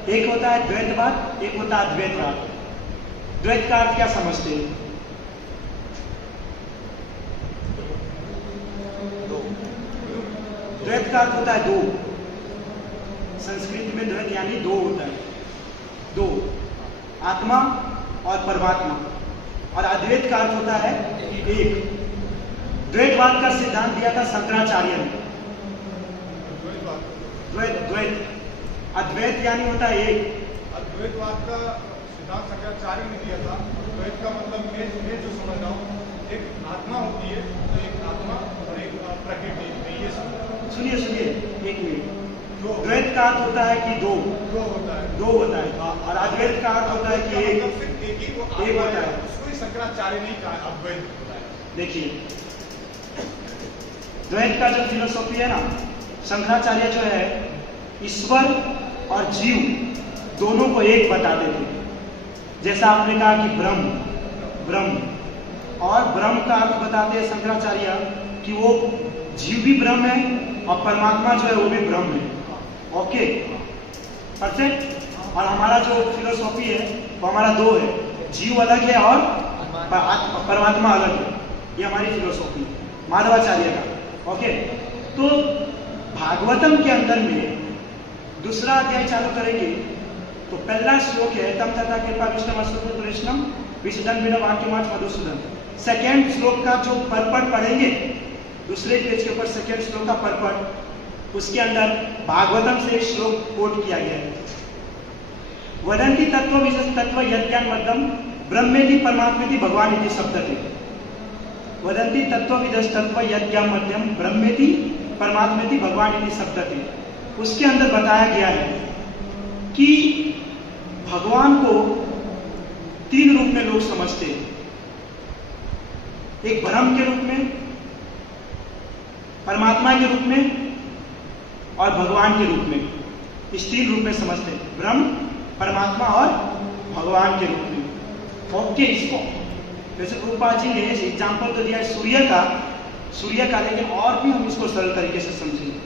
एक होता है द्वैतवाद, एक होता है अद्वैतवाद। द्वैत का अर्थ क्या समझते हैं? द्वैत का अर्थ होता है दो। संस्कृत में द्वैत यानी दो होता है, दो, आत्मा और परमात्मा। और अद्वैत का अर्थ होता है एक। द्वैतवाद का सिद्धांत दिया था शंकराचार्य ने। द्वैत, द्वैत, अद्वैत यानी होता है एक। अद्वैतवाद का सिद्धांत शंकराचार्य ने दिया था। द्वैत का मतलब मैं जो समझ रहा हूँ, एक आत्मा होती है तो एक आत्मा और एक प्रकृति, मैं ये समझ रहा हूँ। सुनिए सुनिए, एक मिनट। दो द्वैत का अर्थ होता है कि दो, होता है, दो होता है, और अद्वैत का अर्थ होता है कि एक, मतलब सिर्फ एक ही वो एक आत्मा होता है, है। उसको ही शंकराचार्य ने कहा अद्वैत होता है। देखिए द्वैत का जो फिलोसॉफी है ना, शंकराचार्य जो है ईश्वर और जीव दोनों को एक बताते थे। जैसा आपने कहा कि ब्रह्म, ब्रह्म, और ब्रह्म का अर्थ बताते हैं शंकराचार्य कि वो जीव भी ब्रह्म है और परमात्मा जो है वो भी ब्रह्म है। Okay, perfect. और हमारा जो फिलोसॉफी है वो हमारा दो है, जीव अलग है और परमात्मा अलग है। ये हमारी फिलोसॉफी माधवाचार्य का। ओके, तो भागवतम के अंदर में दूसरा अध्याय चालू करेंगे तो पहला श्लोक है तम तथा कृपा विष्णु कृष्णम विशुद्धम बिना वाक्यमाच मधुसूदन। सेकेंड श्लोक का जो परपट पढ़ेंगे दूसरे पेज के ऊपर, सेकेंड श्लोक का परपट, उसके अंदर भागवतम से एक श्लोक कोट किया गया है। वदंती तत्व विशेष तत्व यज्ञान मध्यम ब्रह्मेति परमात्मेति भगवान इति शब्दते। वदंती तत्व विशेष तत्व यज्ञान मध्यम ब्रह्मेति परमात्मेति भगवान इति शब्दते। उसके अंदर बताया गया है कि भगवान को 3 रूप में लोग समझते हैं। एक ब्रह्म के रूप में, परमात्मा के रूप में और भगवान के रूप में। इस 3 रूप में समझते हैं, ब्रह्म, परमात्मा और भगवान के रूप में। ओके, इसको वैसे प्रभुपाद जी ने एग्जाम्पल तो दिया है सूर्य का, लेकिन और भी हम इसको सरल तरीके से समझेंगे।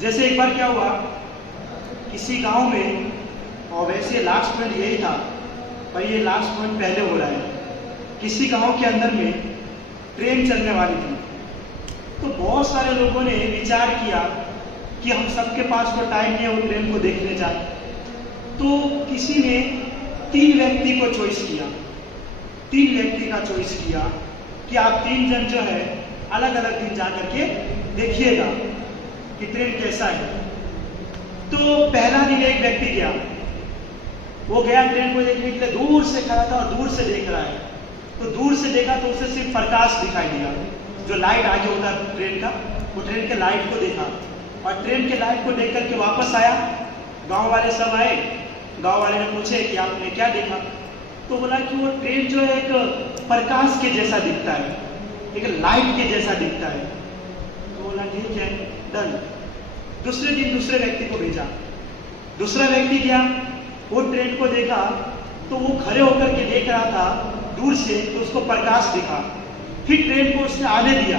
जैसे एक बार क्या हुआ, किसी गांव में, और वैसे लास्ट पॉइंट यही था पर ये लास्ट पॉइंट पहले हो रहा है, किसी गांव के अंदर में ट्रेन चलने वाली थी। तो बहुत सारे लोगों ने विचार किया कि हम सबके पास तो टाइम नहीं है वो ट्रेन को देखने जाए। तो किसी ने 3 व्यक्ति को चॉइस किया, 3 व्यक्ति का चॉइस किया कि आप 3 जन जो है अलग अलग दिन जा करके देखिएगा कि ट्रेन कैसा है। तो पहला दिन एक व्यक्ति गया, वो गया ट्रेन को देखने के लिए, दूर से खड़ा था और दूर से देख रहा है। तो दूर से देखा तो उसे सिर्फ प्रकाश दिखाई दिया, जो लाइट आगे होता है ट्रेन का, वो ट्रेन के लाइट को देखा और ट्रेन के लाइट को देख करके वापस आया। गांव वाले सब आए, गांव वाले ने पूछे कि आपने क्या देखा? तो बोला कि वो ट्रेन जो है एक प्रकाश के जैसा दिखता है, एक लाइट के जैसा दिखता है। तो बोला ठीक है, डन। दूसरे दिन दूसरे व्यक्ति को भेजा, दूसरा व्यक्ति गया, वो ट्रेन को देखा तो वो खड़े होकर के देख रहा था दूर से तो उसको प्रकाश दिखा। फिर ट्रेन को उसने आने दिया,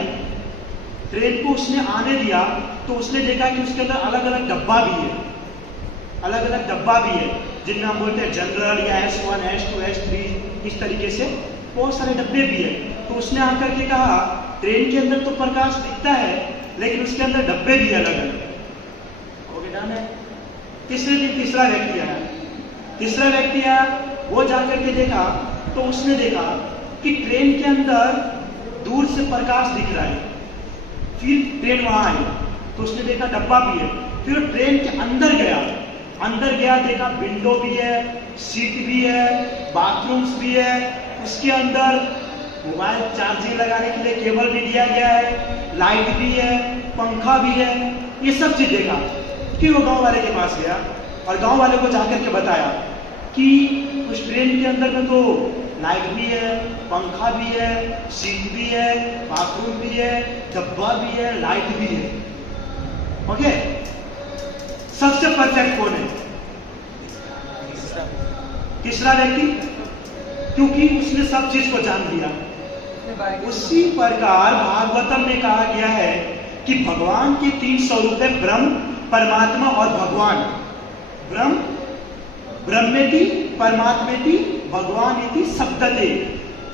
ट्रेन को उसने आने दिया तो उसने देखा कि उसके अंदर अलग अलग डब्बा भी है, अलग अलग डब्बा भी है, जिनमें हम बोलते हैं जनरल या S1, S2, S3, इस तरीके से बहुत सारे डब्बे भी है। तो उसने आकर के कहा ट्रेन के अंदर तो प्रकाश दिखता है लेकिन उसके अंदर डब्बे भी अलग अलग। ओके डन है। तीसरे दिन तीसरा व्यक्ति आया, तीसरा व्यक्ति आया, वो जाकर के देखा तो उसने देखा कि ट्रेन के अंदर दूर से प्रकाश दिख रहा है। फिर ट्रेन वहां आई तो उसने देखा डब्बा भी है। फिर ट्रेन के अंदर गया, अंदर गया, देखा विंडो भी है, सीट भी है, बाथरूम्स भी है, उसके अंदर मोबाइल चार्जिंग लगाने के लिए केबल भी दिया गया है, लाइट भी है, पंखा भी है, ये सब चीज देखा। फिर वो गांव वाले के पास गया और गांव वाले को जाकर के बताया कि उस ट्रेन के अंदर में तो लाइट भी है, पंखा भी है, सीट भी है, बाथरूम भी है, डब्बा भी है, लाइट भी है। ओके, सबसे परफेक्ट कौन है? तीसरा व्यक्ति, क्योंकि उसने सब चीज को जान लिया। उसी प्रकार भागवतम में कहा गया है कि भगवान के 3 स्वरूप है, ब्रह्म, परमात्मा और भगवान। ब्रह्म, ब्रह्मेति परमात्मेति भगवानेति शब्दते।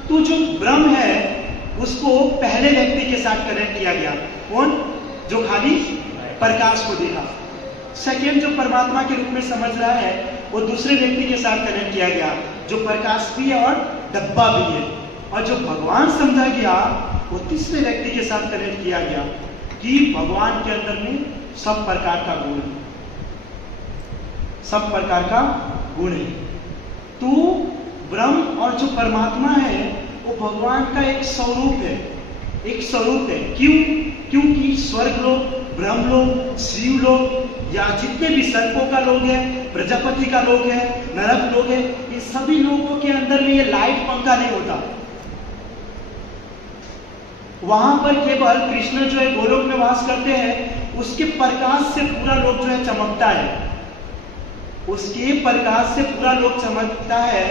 तो जो ब्रह्म है उसको पहले व्यक्ति के साथ कनेक्ट किया गया। कौन? जो खाली प्रकाश को देखा। सेकेंड जो परमात्मा के रूप में समझ रहा है वो दूसरे व्यक्ति के साथ कनेक्ट किया गया, जो प्रकाश भी है और डब्बा भी है। और जो भगवान समझा गया वो तीसरे व्यक्ति के साथ कनेक्ट किया गया कि भगवान के अंदर में सब प्रकार का गुण है, सब प्रकार का गुण है। तो ब्रह्म और जो परमात्मा है वो भगवान का एक स्वरूप है, एक स्वरूप है। क्यों? क्योंकि स्वर्ग लोग, ब्रह्म लोग, शिव लोग या जितने भी सर्पों का लोग है, प्रजापति का लोग है, नरक लोग है, ये सभी लोगों के अंदर में ये लाइट पंखा नहीं होता। वहां पर केवल कृष्ण जो है गोलोक में वास करते हैं, उसके प्रकाश से पूरा लोक जो है चमकता है, उसके प्रकाश से पूरा लोक चमकता है।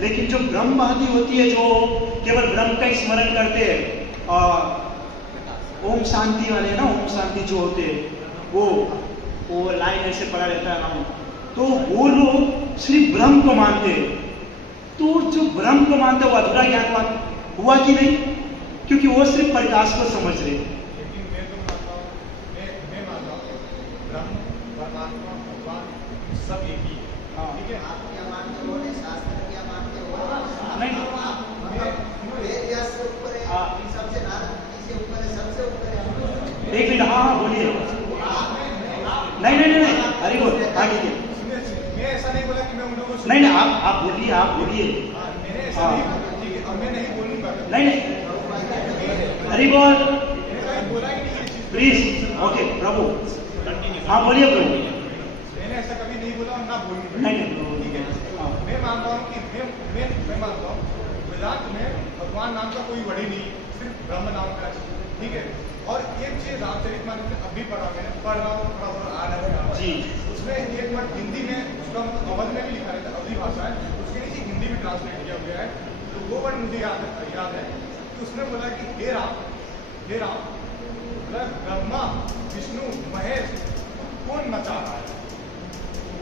लेकिन जो ब्रह्मवादी होती है, जो केवल ब्रह्म का स्मरण करते हैं, और ओम शांति वाले ना, ओम शांति जो होते हैं वो लाइन ऐसे पड़ा रहता है नाम, तो वो लोग सिर्फ ब्रह्म को मानते हैं। तो जो ब्रह्म को मानते हैं वो अधूरा ज्ञान हुआ कि नहीं? क्योंकि वो सिर्फ प्रकाश को समझ रहे हैं। लेकिन मैं तो मानता हूँ, मैं मानता हूँ ब्रह्म, परमात्मा, भगवान सब एक ही है। हाँ। ठीक है। आप क्या मानते हो? शास्त्र क्या मानते हो? नहीं। वेद व्यास से ऊपर है, हाँ। सबसे नारद जी से ऊपर है, सबसे ऊपर है। एक मिनट, हाँ बोलिए। नहीं, हरि बोल, हाँ ठीक है। मैं ऐसा नहीं बोला कि मैं उन लोगों को नहीं, आप बोलिए, आप बोलिए। मैंने ऐसा नहीं बोला, ठीक है, और मैं नहीं बोलूंगा। नहीं, हरि बोल, मैंने बोला ही नहीं ये चीज। प्लीज। ओके प्रभु, हाँ बोलिए प्रभु। मैंने ऐसा कभी नहीं बोला और ना बोलूंगा। नहीं, ठीक है। हाँ। मैं मानता हूँ कि मैं मानता हूँ वेदांत में भगवान नाम का कोई वर्ड ही नहीं, सिर्फ ब्रह्म नाम का है। ठीक है। और एक चीज रामचरितमानस में अभी पढ़ रहा हूँ थोड़ा आ रहा है जी। उसमें एक वर्ड हिंदी में, उसका मतलब अवध में भी लिखा रहता है, अवधी भाषा है, उसके नीचे हिंदी में ट्रांसलेट किया गया है। तो वो वर्ड मुझे याद है कि उसने बोला कि हे राम, ब्रह्मा, विष्णु, महेश कौन मचा रहा है?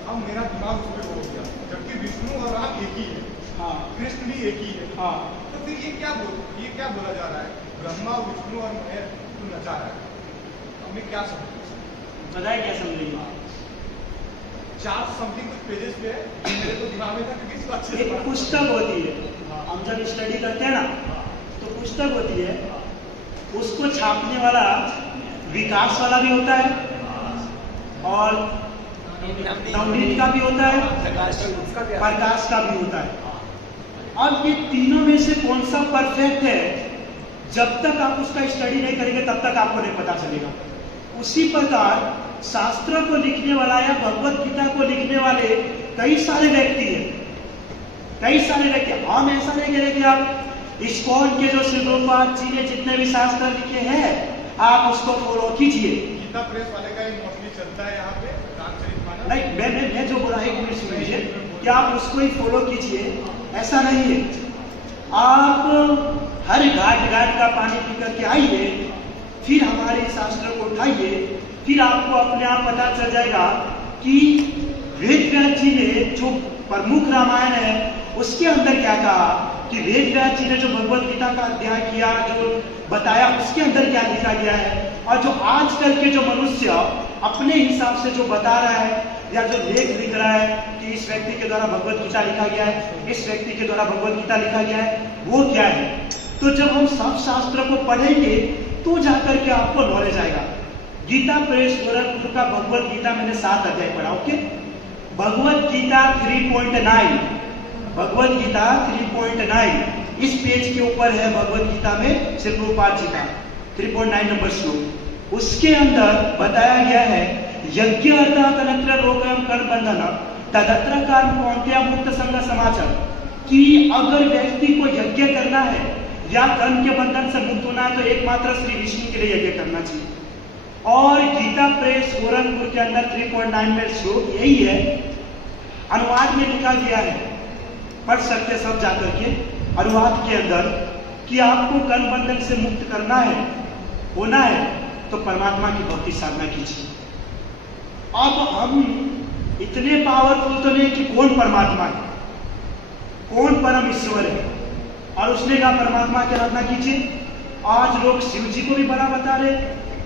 अब मेरा दिमाग उस पर हो गया, जबकि विष्णु और राम एक ही है, हाँ, कृष्ण भी एक ही है। हाँ। तो फिर ये क्या बोला जा रहा है? ब्रह्मा, विष्णु और महेश को नचा रहा है। हमें क्या समझ बताए क्या समझेंगे? 4 समथिंग कुछ पेजेस पे है, ये मेरे को दिमाग में था क्योंकि इसको अच्छे से एक पढ़ा। पुस्तक होती है, हम जब स्टडी करते हैं ना तो पुस्तक होती है, उसको छापने वाला विकास वाला भी होता है और नवनीत का भी होता है, प्रकाश का भी होता है। अब ये तीनों में से कौन सा परफेक्ट है, जब तक आप उसका स्टडी नहीं करेंगे तब तक आपको नहीं पता चलेगा। उसी प्रकार शास्त्र को लिखने वाला या भगवत गीता को लिखने वाले कई सारे व्यक्ति हैं, कई सारे व्यक्ति। हम ऐसा नहीं कह रहे कि आप इस्कॉन के जो श्री प्रभुपाद जी ने जितने भी शास्त्र लिखे हैं आप उसको फॉलो कीजिए। गीता प्रेस वाले का मोस्टली चलता है यहाँ पे रामचरितमानस। नहीं, मैं जो बोला है कि सुन लीजिए कि आप उसको ही फॉलो कीजिए, ऐसा नहीं है। आप हर घाट घाट का पानी पी करके आइए, फिर हमारे शास्त्र को उठाइए, फिर आपको अपने आप पता चल जाएगा कि वेद व्यास जी ने जो प्रमुख रामायण है उसके अंदर क्या कहा, कि वेद व्यास जी ने जो भगवत गीता का अध्याय किया, जो बताया, उसके अंदर क्या लिखा गया है, और जो आजकल के जो मनुष्य अपने हिसाब से जो बता रहा है या जो लेख लिख रहा है कि इस व्यक्ति के द्वारा भगवत गीता लिखा गया है, इस व्यक्ति के द्वारा भगवत गीता लिखा गया है, वो क्या है। तो जब हम सब शास्त्र को पढ़ेंगे तो जाकर के आपको नॉलेज आएगा। गीता प्रेस गोरखपुर का भगवत गीता मैंने 7 अध्याय पढ़ा, ओके। भगवत गीता 3.9, भगवत गीता 3.9 इस पेज के ऊपर है। भगवत गीता में श्री प्रभुपाद जी का 3.9 नंबर श्लोक, उसके अंदर बताया गया है यज्ञ तदत्र रोगम कर बंधन तदत्र कर्म कौन्त्या मुक्त संग समाचार, कि अगर व्यक्ति को यज्ञ करना है या कर्म के बंधन से मुक्त होना है तो एकमात्र श्री विष्णु के लिए यज्ञ करना चाहिए। और गीता प्रेस गोरखपुर के अंदर 3.9 में श्लोक यही है, अनुवाद में लिखा गया है, पढ़ सकते सब जाकर के अनुवाद के अंदर, कि आपको कर्म बंधन से मुक्त करना है, होना है, तो परमात्मा की भक्ति साधना कीजिए। अब हम इतने पावरफुल तो नहीं कि कौन परमात्मा है, कौन परम ईश्वर है, और उसने कहा परमात्मा की आराधना कीजिए। आज लोग शिव जी को भी बड़ा बता रहे,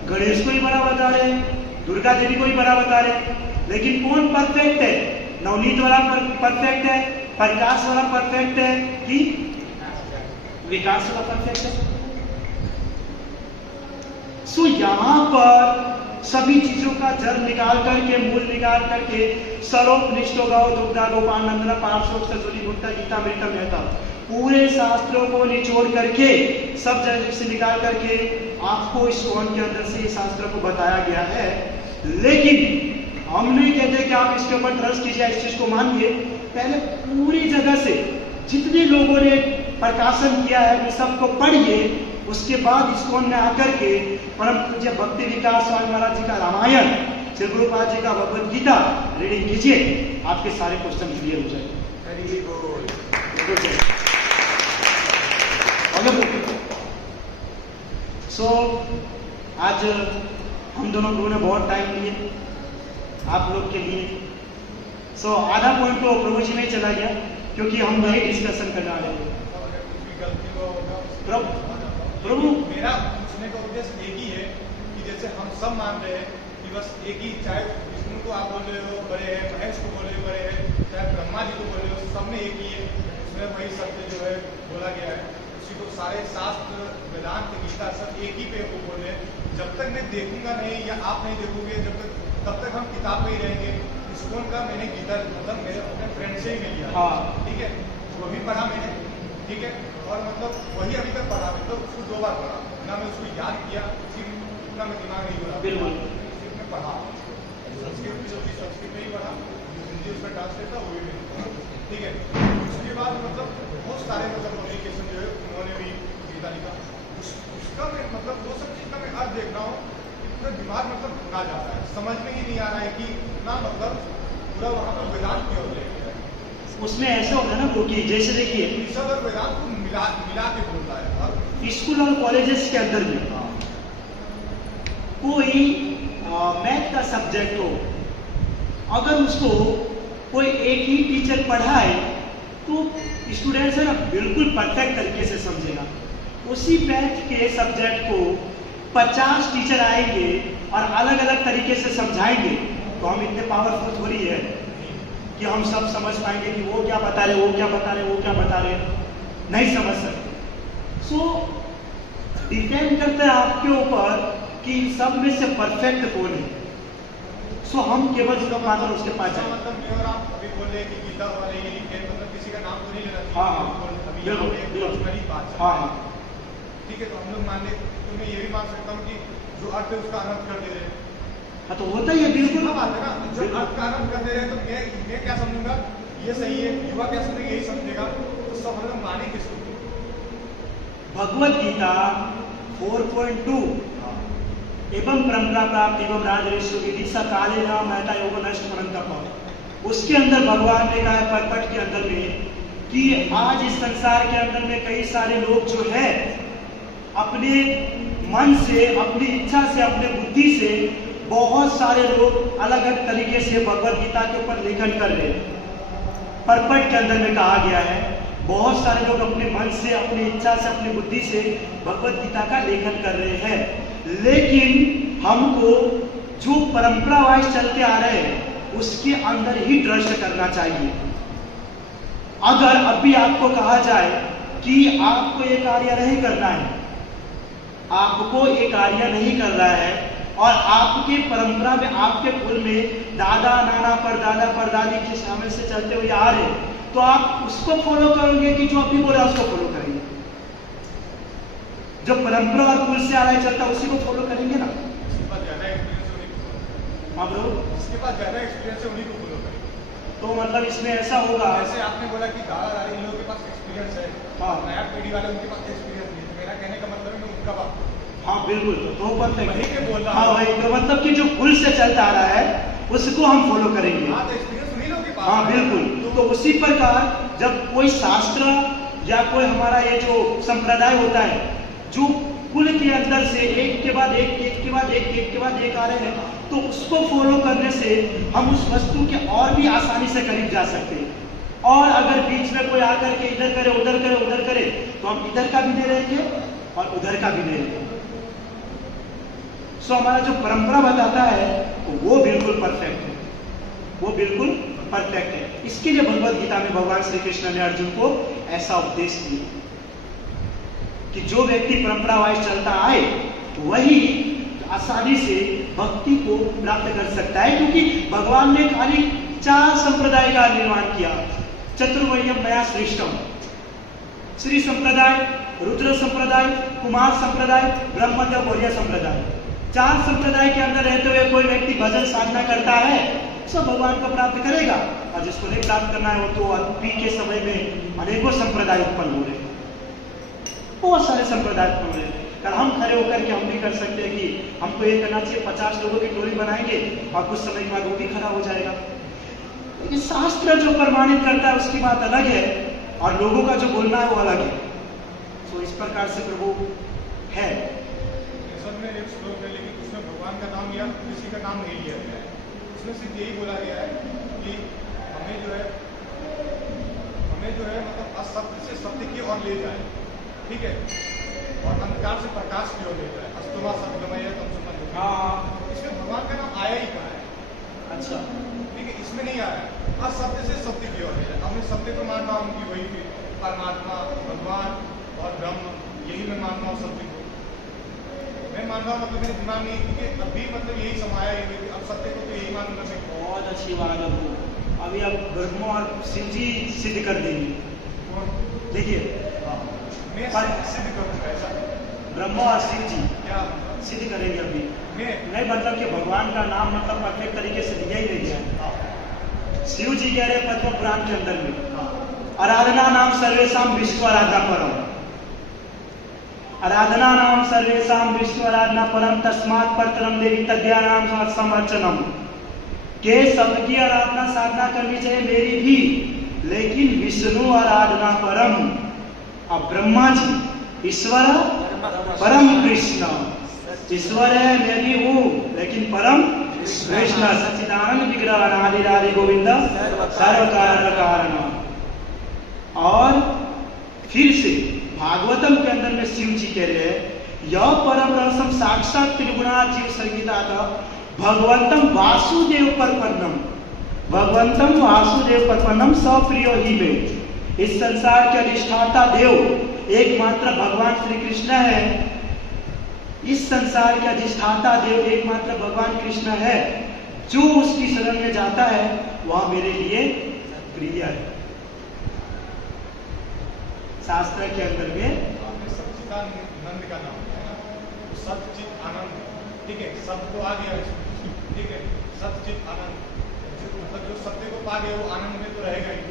गणेश को भी बड़ा बता रहे, दुर्गा देवी को भी बड़ा बता रहे, लेकिन कौन परफेक्ट है? नवनीत वाला परफेक्ट है, प्रकाश वाला परफेक्ट है, कि विकास वाला परफेक्ट है? सो यहां पर सभी चीजों का जड़ निकाल करके, मूल निकाल करके, सरोपनिष्ठ गौ दुग्धा गोपाल नंदना पार्श्व सजोली भुक्ता गीता मृतम रहता, पूरे शास्त्रों को निचोड़ करके, सब जगह से निकाल करके आपको इस कौन के अंदर से इस शास्त्र को बताया गया है। लेकिन हम नहीं कहते कि आप इसके ऊपर ट्रस्ट कीजिए, इस चीज को मानिए। पहले पूरी जगह से जितने लोगों ने प्रकाशन किया है वो सबको पढ़िए, उसके बाद इस्कॉन में आकर के परम पूज्य भक्ति विकास स्वामी महाराज जी का रामायण, श्री गुरुपाद जी का भगवत गीता रीडिंग कीजिए, आपके सारे क्वेश्चन क्लियर हो जाएंगे। सो आज हम दोनों लोगों ने बहुत टाइम लिए आप लोग के लिए। सो आधा पॉइंट तो प्रभु जी में चला गया, क्योंकि हम वही डिस्कशन करने वाले थे। प्रभु मेरा पूछने का उद्देश्य एक ही है कि जैसे हम सब मान रहे हैं कि बस एक ही, चाहे विष्णु को आप बोल रहे हो बड़े हैं, महेश को बोल रहे हो बड़े हैं, चाहे ब्रह्मा जी को बोल रहे हो, सब में एक ही है, उसमें वही सत्य जो है बोला गया है, उसी को सारे शास्त्र वेदांत गीता सब एक ही पे वो बोल रहे हैं। जब तक मैं देखूंगा नहीं या आप नहीं देखोगे, तब तक हम किताब में ही रहेंगे। इस्कॉन का मैंने गीता मतलब मेरे अपने फ्रेंड से ही नहीं लिया, ठीक है, वो भी पढ़ा मैंने, ठीक है, और मतलब वही अभी तक पढ़ा, मतलब उसको 2 बार पढ़ा ना, मैं उसको याद किया, उतना मैं दिमाग नहीं हो बिल्कुल सिर्फ मैं पढ़ा, संस्कृत में ही पढ़ा, हिंदी उसमें ट्रांसलेट था वो भी मैंने पढ़ा, ठीक है। उसके बाद मतलब बहुत सारे मतलब पब्लिकेशन जो है उन्होंने भी गीता लिखा, उसका मैं मतलब वो सब चीज़ का मैं अर्थ देख रहा हूँ, पूरा दिमाग मतलब भगा जाता है, समझ में ही नहीं आ रहा है कि इतना मतलब पूरा वहाँ पर वेदांत की ओर ले गया है। उसमें ऐसा होता है ना वो, कि जैसे देखिए ईश्वर और वेदांत को मिला के बोलता है, और स्कूल और कॉलेजेस के अंदर भी कोई मैथ का सब्जेक्ट हो, अगर उसको कोई एक ही टीचर पढ़ाए तो स्टूडेंट्स है ना बिल्कुल परफेक्ट तरीके से समझेगा। उसी मैथ के सब्जेक्ट को 50 टीचर आएंगे और अलग अलग तरीके से समझाएंगे, तो हम इतने पावरफुल थोड़ी है कि हम सब समझ पाएंगे कि वो क्या बता रहे, वो क्या बता रहे, वो क्या बता रहे, नहीं समझ सकते। सो डिपेंड करता है आपके ऊपर कि सब में से परफेक्ट कौन है। सो हम केवल उसका मात्र उसके पास जाए। मतलब मैं और आप अभी बोल रहे हैं कि गीता वाले ये लिखे, मतलब किसी का नाम तो नहीं लेना चाहिए। हाँ, अभी यहाँ पे एक पर्सनली बात चल हाँ, रही है। ठीक है, तो हम लोग मान ले, तो मैं ये भी मान सकता हूँ कि जो अर्थ है उसका अनर्थ कर दे रहे हैं। हाँ तो होता ही है, बिल्कुल बात है ना, जो अर्थ का अनर्थ कर दे रहे हैं, तो मैं क्या समझूंगा ये सही है, युवा क्या समझेगा यही समझेगा, तो सब हम लोग माने किसको? भगवत गीता 4.2 एवं परंपरा प्राप्त एवं राजऋषि विधि सा काले नाम महता योग नष्ट परंतप, उसके अंदर भगवान ने कहा है परपट के अंदर में कि आज इस संसार के अंदर में कई सारे लोग जो है अपने मन से, अपनी इच्छा से, अपने बुद्धि से बहुत सारे लोग अलग अलग तरीके से भगवत गीता के ऊपर लेखन कर रहे हैं। परपट के अंदर में कहा गया है बहुत सारे लोग अपने मन से, अपनी इच्छा से, अपनी बुद्धि से भगवत गीता का लेखन कर रहे हैं। लेकिन हमको जो परंपरा वाइज चलते आ रहे हैं उसके अंदर ही ट्रस्ट करना चाहिए। अगर अभी आपको कहा जाए कि आपको ये कार्य नहीं करना है, आपको ये कार्य नहीं कर रहा है और आपके परंपरा में, आपके कुल में दादा नाना परदादी के शामिल से चलते हुए आ रहे हैं, तो आप उसको फॉलो करोगे कि जो अभी बोला उसको फॉलो करेंगे? जो परंपरा और कुल से आ रहा है चलता उसी को फॉलो करेंगे ना। इसके पास ज्यादा एक्सपीरियंस है उन्हीं को, हाँ ब्रो, इसके पास ज्यादा एक्सपीरियंस है उन्हीं को फॉलो करेंगे। तो मतलब इसमें ऐसा होगा, जैसे आपने बोला कि दादा दादी इन लोगों के पास एक्सपीरियंस है, हाँ। नया पीढ़ी वाले उनके पास एक्सपीरियंस नहीं है। मेरा कहने का मतलब है मैं उनका बात कर रहा हूं। हाँ बिल्कुल, तो वही के बोल रहा हाँ हूं। वही तो मतलब कि जो कुल से चलता आ रहा है उसको हम फॉलो करेंगे। हाँ, तो एक्सपीरियंस उन्हीं लोगों के पास हाँ है। बिल्कुल, तो उसी प्रकार जब कोई शास्त्र या कोई हमारा ये जो संप्रदाय होता है, जो कुल के अंदर से एक के बाद एक, एक के बाद एक, एक के बाद एक आ रहे हैं, तो उसको फॉलो करने से हम उस वस्तु के और भी आसानी से करीब जा सकते हैं। और अगर बीच में कोई आकर के इधर करे उधर करे उधर करे तो हम इधर का भी नहीं रहेंगे और उधर का भी नहीं रहेंगे। सो हमारा जो परंपरा बताता है वो बिल्कुल परफेक्ट है, वो बिल्कुल परफेक्ट है। इसके लिए भगवत गीता में भगवान श्री कृष्ण ने अर्जुन को ऐसा उपदेश दिया कि जो व्यक्ति परंपरा वाइज चलता आए वही आसानी से भक्ति को प्राप्त कर सकता है, क्योंकि भगवान ने खाली 4 संप्रदाय का निर्माण किया। चतुर्वर्ण्यम मया सृष्टम, श्री संप्रदाय, रुद्र संप्रदाय, कुमार संप्रदाय, ब्रह्मज्ञ गौड़िया संप्रदाय। 4 संप्रदाय के अंदर रहते हुए कोई व्यक्ति भजन साधना करता है सब भगवान को प्राप्त करेगा, और जिसको नहीं प्राप्त करना है वो तो अभी के समय में अनेकों संप्रदाय उत्पन्न हो रहे हैं, बहुत सारे संप्रदाय उत्पन्न हो रहे हैं। और हम खड़े होकर के हम भी कर सकते हैं कि हमको ये करना चाहिए, 50 लोगों की टोली बनाएंगे और कुछ समय के बाद वो भी खड़ा हो जाएगा। लेकिन शास्त्र जो प्रमाणित करता है उसकी बात अलग है और लोगों का जो बोलना है वो अलग है। तो इस प्रकार से प्रभु है। सब में एक श्लोक है लेकिन उसमें भगवान का नाम या किसी का नाम नहीं लिया गया है। उसमें सिर्फ यही बोला गया है कि हमें जो है मतलब असत्य से सत्य की ओर ले जाए, ठीक है, और अंधकार से प्रकाश की ओर ले जाए। अस्तुमा सद्गमय तमसुमा ज्योतिर्गमय। हाँ, इसमें भगवान का नाम आया ही कहाँ है? अच्छा, ठीक है, इसमें नहीं आया है। असत्य से सत्य की ओर ले जाए। हमने सत्य को मानना उनकी वही थी, परमात्मा, भगवान और ब्रह्म, यही मैं मानता हूँ सत्य को। मैं मान रहा हूँ मतलब मेरे दिमाग में, क्योंकि अभी मतलब यही समाया ही नहीं, अब सत्य को तो यही मानूंगा मैं। बहुत अच्छी बात है आपको। अभी आप ब्रह्म और शिव जी सिद्ध कर देंगे। देखिए, मैं सिद्ध करूंगा ऐसा। ब्रह्म और शिव जी क्या सिद्ध करेंगे अभी? मैं नहीं मतलब कि भगवान का नाम मतलब परफेक्ट तरीके से दिया ही नहीं गया। शिव जी कह रहे हैं पद्म पुराण के अंदर में, आराधना नाम सर्वेशाम विश्व आराधना परम, आराधना नाम सर्वेशाम विश्व आराधना परम, तस्मात् परतरम देवी तद्या नाम समर्चनम। के सबकी आराधना साधना करनी चाहिए, मेरी भी, लेकिन विष्णु आराधना परम। अब ब्रह्मा जी ईश्वर, परम कृष्ण, ईश्वर है मैं भी हूँ, लेकिन परम कृष्ण सच्चिदानंद विग्रह अनादि गोविंद सर्व कारण कारण। और फिर से भागवतम के अंदर में शिव जी कह रहे हैं, यह परम रसम साक्षात त्रिगुणात् जीव संगीता भगवंतम वासुदेव परपन्नम, भगवंतम वासुदेव परपन्नम सप्रियो ही में। इस संसार के अधिष्ठाता देव एकमात्र भगवान श्री कृष्ण है। इस संसार के अधिष्ठाता देव एकमात्र भगवान कृष्ण है। जो उसकी शरण में जाता है वह मेरे लिए प्रिय है। शास्त्र के अंदर में आपने सच्चिदानंद का नाम है ना, तो सच्चित आनंद, ठीक है, सब तो आ गया इसमें, ठीक है, सच्चित आनंद मतलब जो सत्य को पा गया वो आनंद में तो रहेगा ही।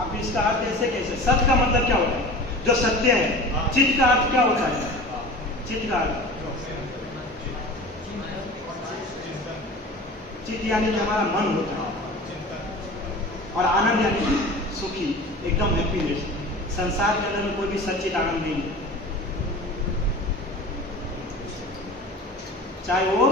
आप इसका अर्थ कैसे सत्य का मतलब क्या होता है? जो सत्य है। चित्त का अर्थ क्या होता है? चित्त का अर्थ, चित्त यानी कि हमारा मन होता है, और आनंद यानी सुखी, एकदम हैप्पीनेस। संसार के अंदर में कोई भी सच्चित आनंद नहीं है, चाहे वो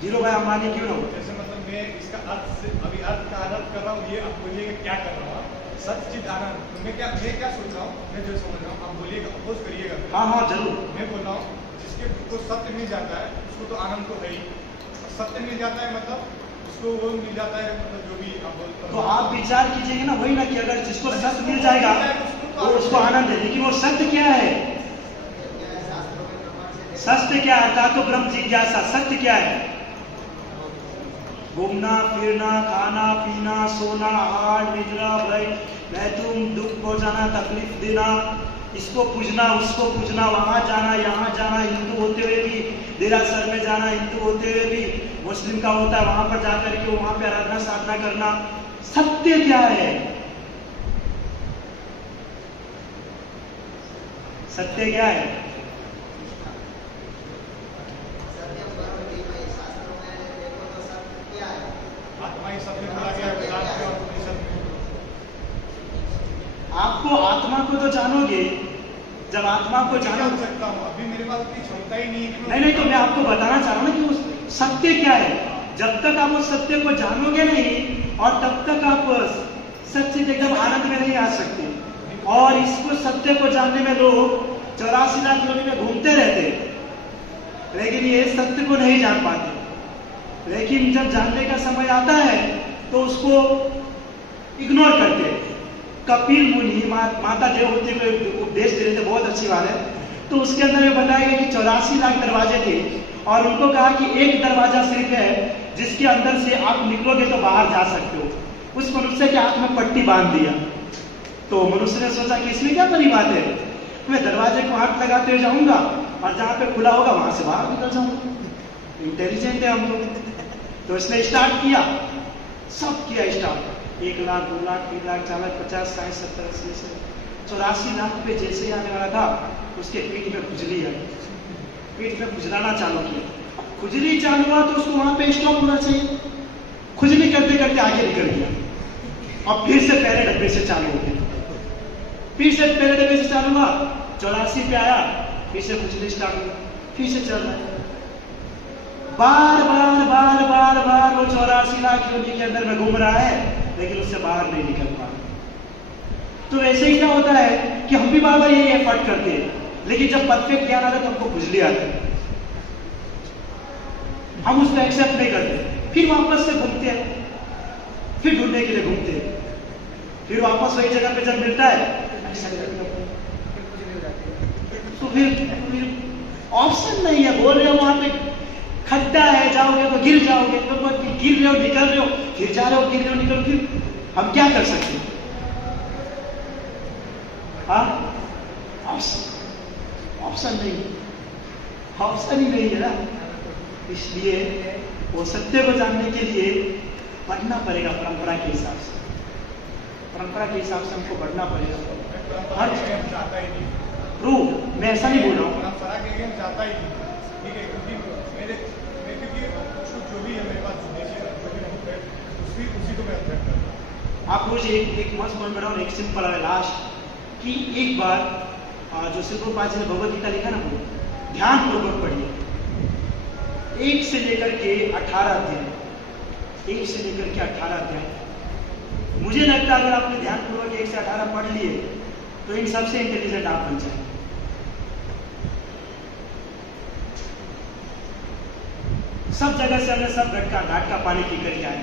धीरू भाई अंबानी क्यों ना हो। जैसे मतलब मैं इसका अर्थ से अभी अर्थ का आनंद कर रहा हूँ, ये आप बोलिएगा क्या कर रहा हूँ, सच्चित आनंद। तो मैं क्या सोच रहा हूँ, मैं जो समझ रहा हूँ, आप बोलिएगा, अपोज करिएगा। हाँ हाँ जरूर। मैं बोल रहा हूँ जिसके को सत्य मिल जाता है उसको तो आनंद तो है ही, सत्य मिल जाता है मतलब उसको वो मिल जाता है, मतलब जो भी आप बोलते हो। तो आप विचार कीजिएगा ना वही ना कि अगर जिसको सत्य मिल जाएगा तो उसको आनंद है, लेकिन वो सत्य क्या है? सत्य क्या है? अर्थात तो ब्रह्म जिज्ञासा। सत्य क्या है? घूमना फिरना, खाना पीना, सोना, आहार निद्रा, भय महतूम, दुख पहुंचाना, तकलीफ देना, इसको पूजना उसको पूजना, वहां जाना यहाँ जाना, हिंदू होते हुए भी देरासर में जाना, हिंदू होते हुए भी मुस्लिम का होता है वहां पर जाकर के वहां पे आराधना साधना करना। सत्य क्या है? सत्य क्या है? आत्मा ही सत्य बोला गया है वेदांत में और उपनिषद में। आपको आत्मा को तो जानोगे, जब आत्मा को मैं क्या जानोगे। कर सकता हूँ, अभी मेरे पास उतनी क्षमता ही नहीं है कि नहीं तो मैं आपको बताना चाह रहा हूँ ना कि उस सत्य क्या है। जब तक आप उस सत्य को जानोगे नहीं और तब तक आप सच्चे एकदम आनंद में नहीं आ सकते। और इसको सत्य को जानने में लोग 84 लाख योनि में घूमते रहते, लेकिन ये सत्य को नहीं जान पाते। लेकिन जब जानने का समय आता है तो उसको इग्नोर करते। कपिल मुनि माता देवहूति को उपदेश दे रहे थे, बहुत अच्छी बात है। तो उसके अंदर ये बताया गया कि 84 लाख दरवाजे थे और उनको कहा कि एक दरवाजा सिर्फ है जिसके अंदर से आप निकलोगे तो बाहर जा सकते हो। उस मनुष्य के हाथ में पट्टी बांध दिया। तो मनुष्य ने सोचा कि इसमें क्या बड़ी बात है, मैं दरवाजे को हाथ लगाते हुए जाऊंगा और जहां पे खुला होगा वहां से बाहर निकल जाऊंगा। इंटेलिजेंट है हम लोग। तो इसने स्टार्ट किया, सब किया स्टार्ट। 1 लाख 2 लाख 3 लाख 4 लाख 50 60 70 80 84 लाख पे जैसे ही आने वाला था उसके पीठ में खुजली आई, पीठ में खुजलाना चालू किया। खुजली चालू हुआ तो उसको वहां पे स्टॉप होना चाहिए। खुजली करते करते आगे निकल गया और फिर से पहले डब्बे से चालू हो गया। फिर से पहले डब्बे से चालू हुआ, 84 पे आया, फिर से खुजली स्टार्ट हुआ, फिर से चल रहा है। बार बार बार बार बार वो 84 लाख योनि के अंदर में घूम रहा है, लेकिन उससे बाहर नहीं निकल पा रहा। तो ऐसे ही क्या होता है कि हम भी बार बार यही एफर्ट करते हैं, लेकिन जब परफेक्ट ज्ञान आता है तो हमको खुजली आती है, हम उसको एक्सेप्ट नहीं करते। फिर वापस से घूमते हैं, फिर ढूंढने के लिए घूमते हैं, फिर वापस वही जगह पे जब मिलता है तो फिर ऑप्शन नहीं है। बोल रहे हो वहां पे खड्डा है, जाओगे तो गिर जाओगे, तो गिर रहे हो निकल रहे हो, फिर जा रहे हो गिर रहे हो निकल, फिर हम क्या कर सकते हैं? हाँ, ऑप्शन नहीं, ऑप्शन ही नहीं है ना। इसलिए वो सत्य को जानने के लिए बढ़ना पड़ेगा परंपरा के हिसाब से। परंपरा के हिसाब से हमको बढ़ना पड़ेगा। हर जाता ही नहीं ट्रू, मैं ऐसा नहीं बोल रहा हूँ। परंपरा के लिए जाता ही नहीं, ठीक है, क्योंकि क्योंकि जो भी है मेरे पास जो भी है उसी को मैं अध्ययन करता हूँ। आप मुझे एक मस्त पॉइंट बनाओ, एक सिंपल है लास्ट कि एक बार जो श्री प्रभुपाद जी ने भगवद गीता लिखा ना, वो ध्यान पूर्वक पढ़िए। 1 से लेकर के 18 अध्याय, 1 से लेकर के 18 अध्याय। मुझे लगता है अगर आपने ध्यान पूर्वक 1 से 18 पढ़ लिए तो इन सबसे इंटेलिजेंट आप बन जाएंगे। सब जगह से हमने सब घाट का पानी पी करके आए,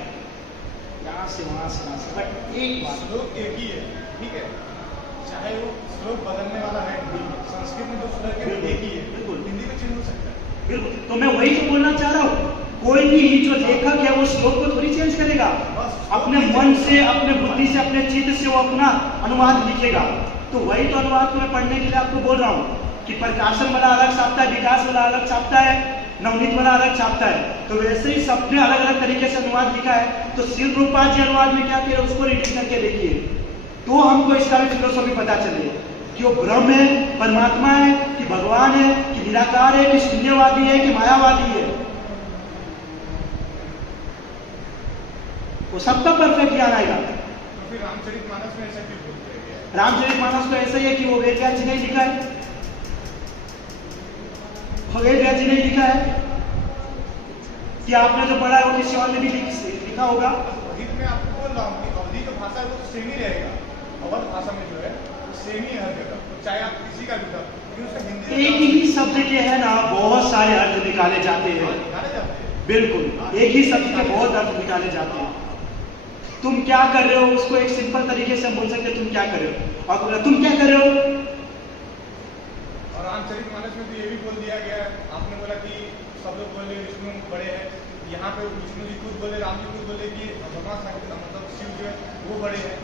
यहाँ से वहां से वहां से, बट एक बात, श्लोक एक ही है, ठीक है, चाहे वो श्लोक बदलने वाला है, संस्कृत में जो श्लोक है वो एक ही है, बिल्कुल हिंदी में चेंज हो सकता है। बिल्कुल। तो मैं वही तो बोलना चाह रहा हूँ, कोई भी जो लेखक है वो श्लोक को थोड़ी चेंज करेगा, अपने मन से, अपने बुद्धि से, अपने चित्त से वो अपना अनुवाद लिखेगा। तो वही तो अनुवाद को मैं पढ़ने के लिए आपको बोल रहा हूँ कि प्रकाशन वाला अलग छापता है, विकास वाला अलग छापता है, नवनीत वाला अलग छापता है। तो वैसे ही सबने अलग अलग तरीके से अनुवाद लिखा है। तो श्री प्रभुपाद जी अनुवाद में क्या किया उसको रीडिंग करके देखिए, तो हमको इसका भी फिलोसॉफी पता चले कि वो ब्रह्म है, परमात्मा है, कि भगवान है, कि निराकार है, कि शून्यवादी है, कि मायावादी है। वो सबका परफेक्ट ज्ञान आएगा। तो फिर रामचरितमानस में ऐसा क्यों बोलते हैं? रामचरितमानस तो ऐसा ही है कि वो वेद व्यास जी ने लिखा है, वेद व्यास जी ने लिखा है कि आपने जो पढ़ा है वो किसी और ने भी लिखा होगा। अवधित में आपको बोल रहा हूँ कि अवधि जो भाषा है वो तो सेम ही रहेगा, अवध भाषा में जो है वो सेम ही है हर जगह, चाहे आप किसी का भी था, लेकिन उसका हिंदी एक ही शब्द के है ना बहुत सारे अर्थ निकाले जाते हैं। निकाले जाते हैं। बिल्कुल एक ही शब्द के बहुत अर्थ निकाले जाते हैं। तुम क्या कर रहे हो उसको एक सिंपल तरीके से हम बोल सकते हैं तुम क्या कर रहे हो, और बोला तुम क्या कर रहे हो। और रामचरितमानस में तो ये भी बोल दिया गया है, आपने बोला कि सब लोग बोले विष्णु बड़े हैं, यहाँ पे विष्णु जी खुद बोले, राम जी खुद बोले कि भगवान शंकर मतलब शिव जो है वो बड़े हैं।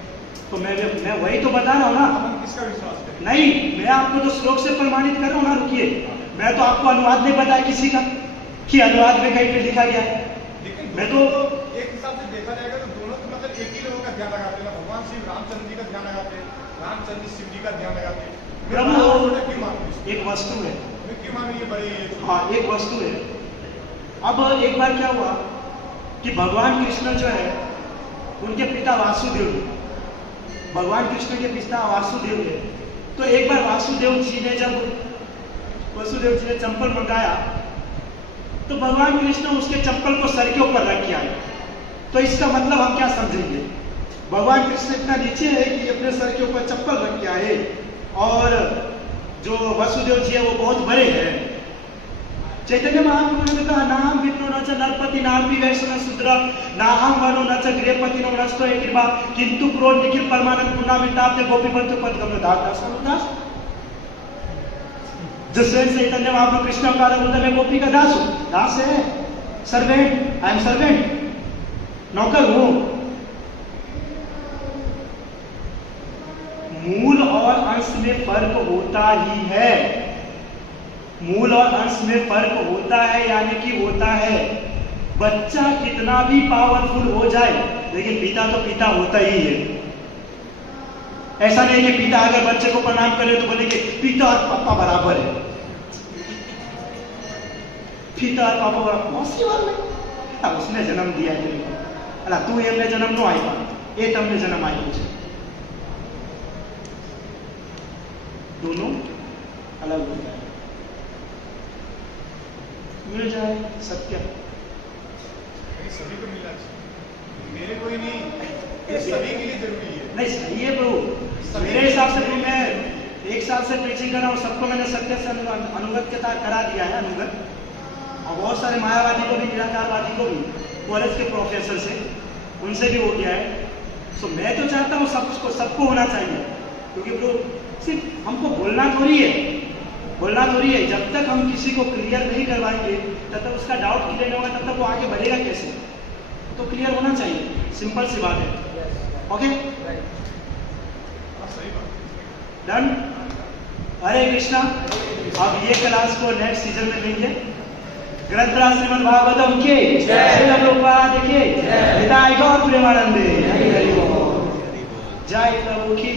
तो मैं वही तो बता रहा हूँ ना। अब हम किसका विश्वास करें? नहीं, मैं आपको तो श्लोक से प्रमाणित कर रहा हूँ ना। रुकिए, मैं तो आपको अनुवाद नहीं बताया किसी का कि अनुवाद में कहीं पे लिखा गया है। लेकिन मैं दोनों तो तो एक हिसाब से देखा जाएगा तो दोनों तो मतलब एक ही लोगों का ध्यान लगाते हैं, भगवान शिव रामचंद्र जी का ध्यान लगाते हैं, रामचंद्र शिव जी का ध्यान लगाते हैं। प्रभु क्यों मानते एक वस्तु है। क्यों माने ये बड़े ये? हाँ, एक वस्तु है। अब एक बार क्या हुआ कि भगवान कृष्ण जो है उनके पिता वासुदेव थे, भगवान कृष्ण के पिता वासुदेव थे। तो एक बार वासुदेव जी ने चंपल मंगाया तो भगवान कृष्ण उसके चप्पल को सर के ऊपर रख के आए। तो इसका मतलब हम क्या समझेंगे, भगवान कृष्ण इतना नीचे है कि अपने सर के ऊपर चप्पल रख के आए, और जो वासुदेव जी है वो बहुत बड़े हैं। चैतन्य महाप्रभु ने कहा नाम विष्णु न च नरपति नाम वैष्णव शूद्र नाहम वनो न च गृहपति नो नष्टो एक कृपा किंतु क्रोध निखिल परमानंद पुण्य विताप्ते गोपी बंधु पद गम्य दास। जो स्वयं चैतन्य महाप्रभु कृष्ण का बोलता मैं गोपी का दास हूं, दास है, सर्वेंट, आई एम सर्वेंट, नौकर हूं। मूल और अंश में फर्क होता ही है, मूल और अंश में फर्क होता है, यानी कि होता है। बच्चा कितना भी पावरफुल हो जाए लेकिन पिता तो पिता होता ही है। ऐसा नहीं कि पिता अगर बच्चे को प्रणाम करे तो बोले कि पिता और पापा बराबर है, पिता और पापा बराबर पॉसिबल नहीं। अब उसने जन्म दिया है तेरे को, अला तू एमने जन्म नो आया, ये तमने जन्म आया છે, दोनों अलग होता है। मिल जाए सत्य, सभी को मिलना चाहिए, मेरे को ही नहीं, ये सभी के लिए जरूरी है। नहीं सही है प्रभु, मेरे हिसाब से मैं 1 साल से टीचिंग कर रहा हूँ, सबको मैंने सत्य से अनुगत के साथ करा दिया है, अनुगत। और बहुत सारे मायावादी को भी, निराकारवादी को भी, कॉलेज के प्रोफेसर से, उनसे भी हो गया है। सो मैं तो चाहता हूँ सबको होना चाहिए, क्योंकि प्रभु सिर्फ हमको बोलना थोड़ी है, जब तक हम किसी को क्लियर नहीं करवाएंगे तब तक उसका डाउट क्लियर नहीं होगा, तब तक वो आगे बढ़ेगा कैसे। तो क्लियर होना चाहिए, सिंपल सी बात है। Okay, done. हरे कृष्णा। अब ये क्लास को नेक्स्ट सीजन में लेंगे। ग्रंथराज श्रीमद् भागवतम के श्रील प्रभुपाद के हिताय गौर प्रेमानंदे जय प्रभु की।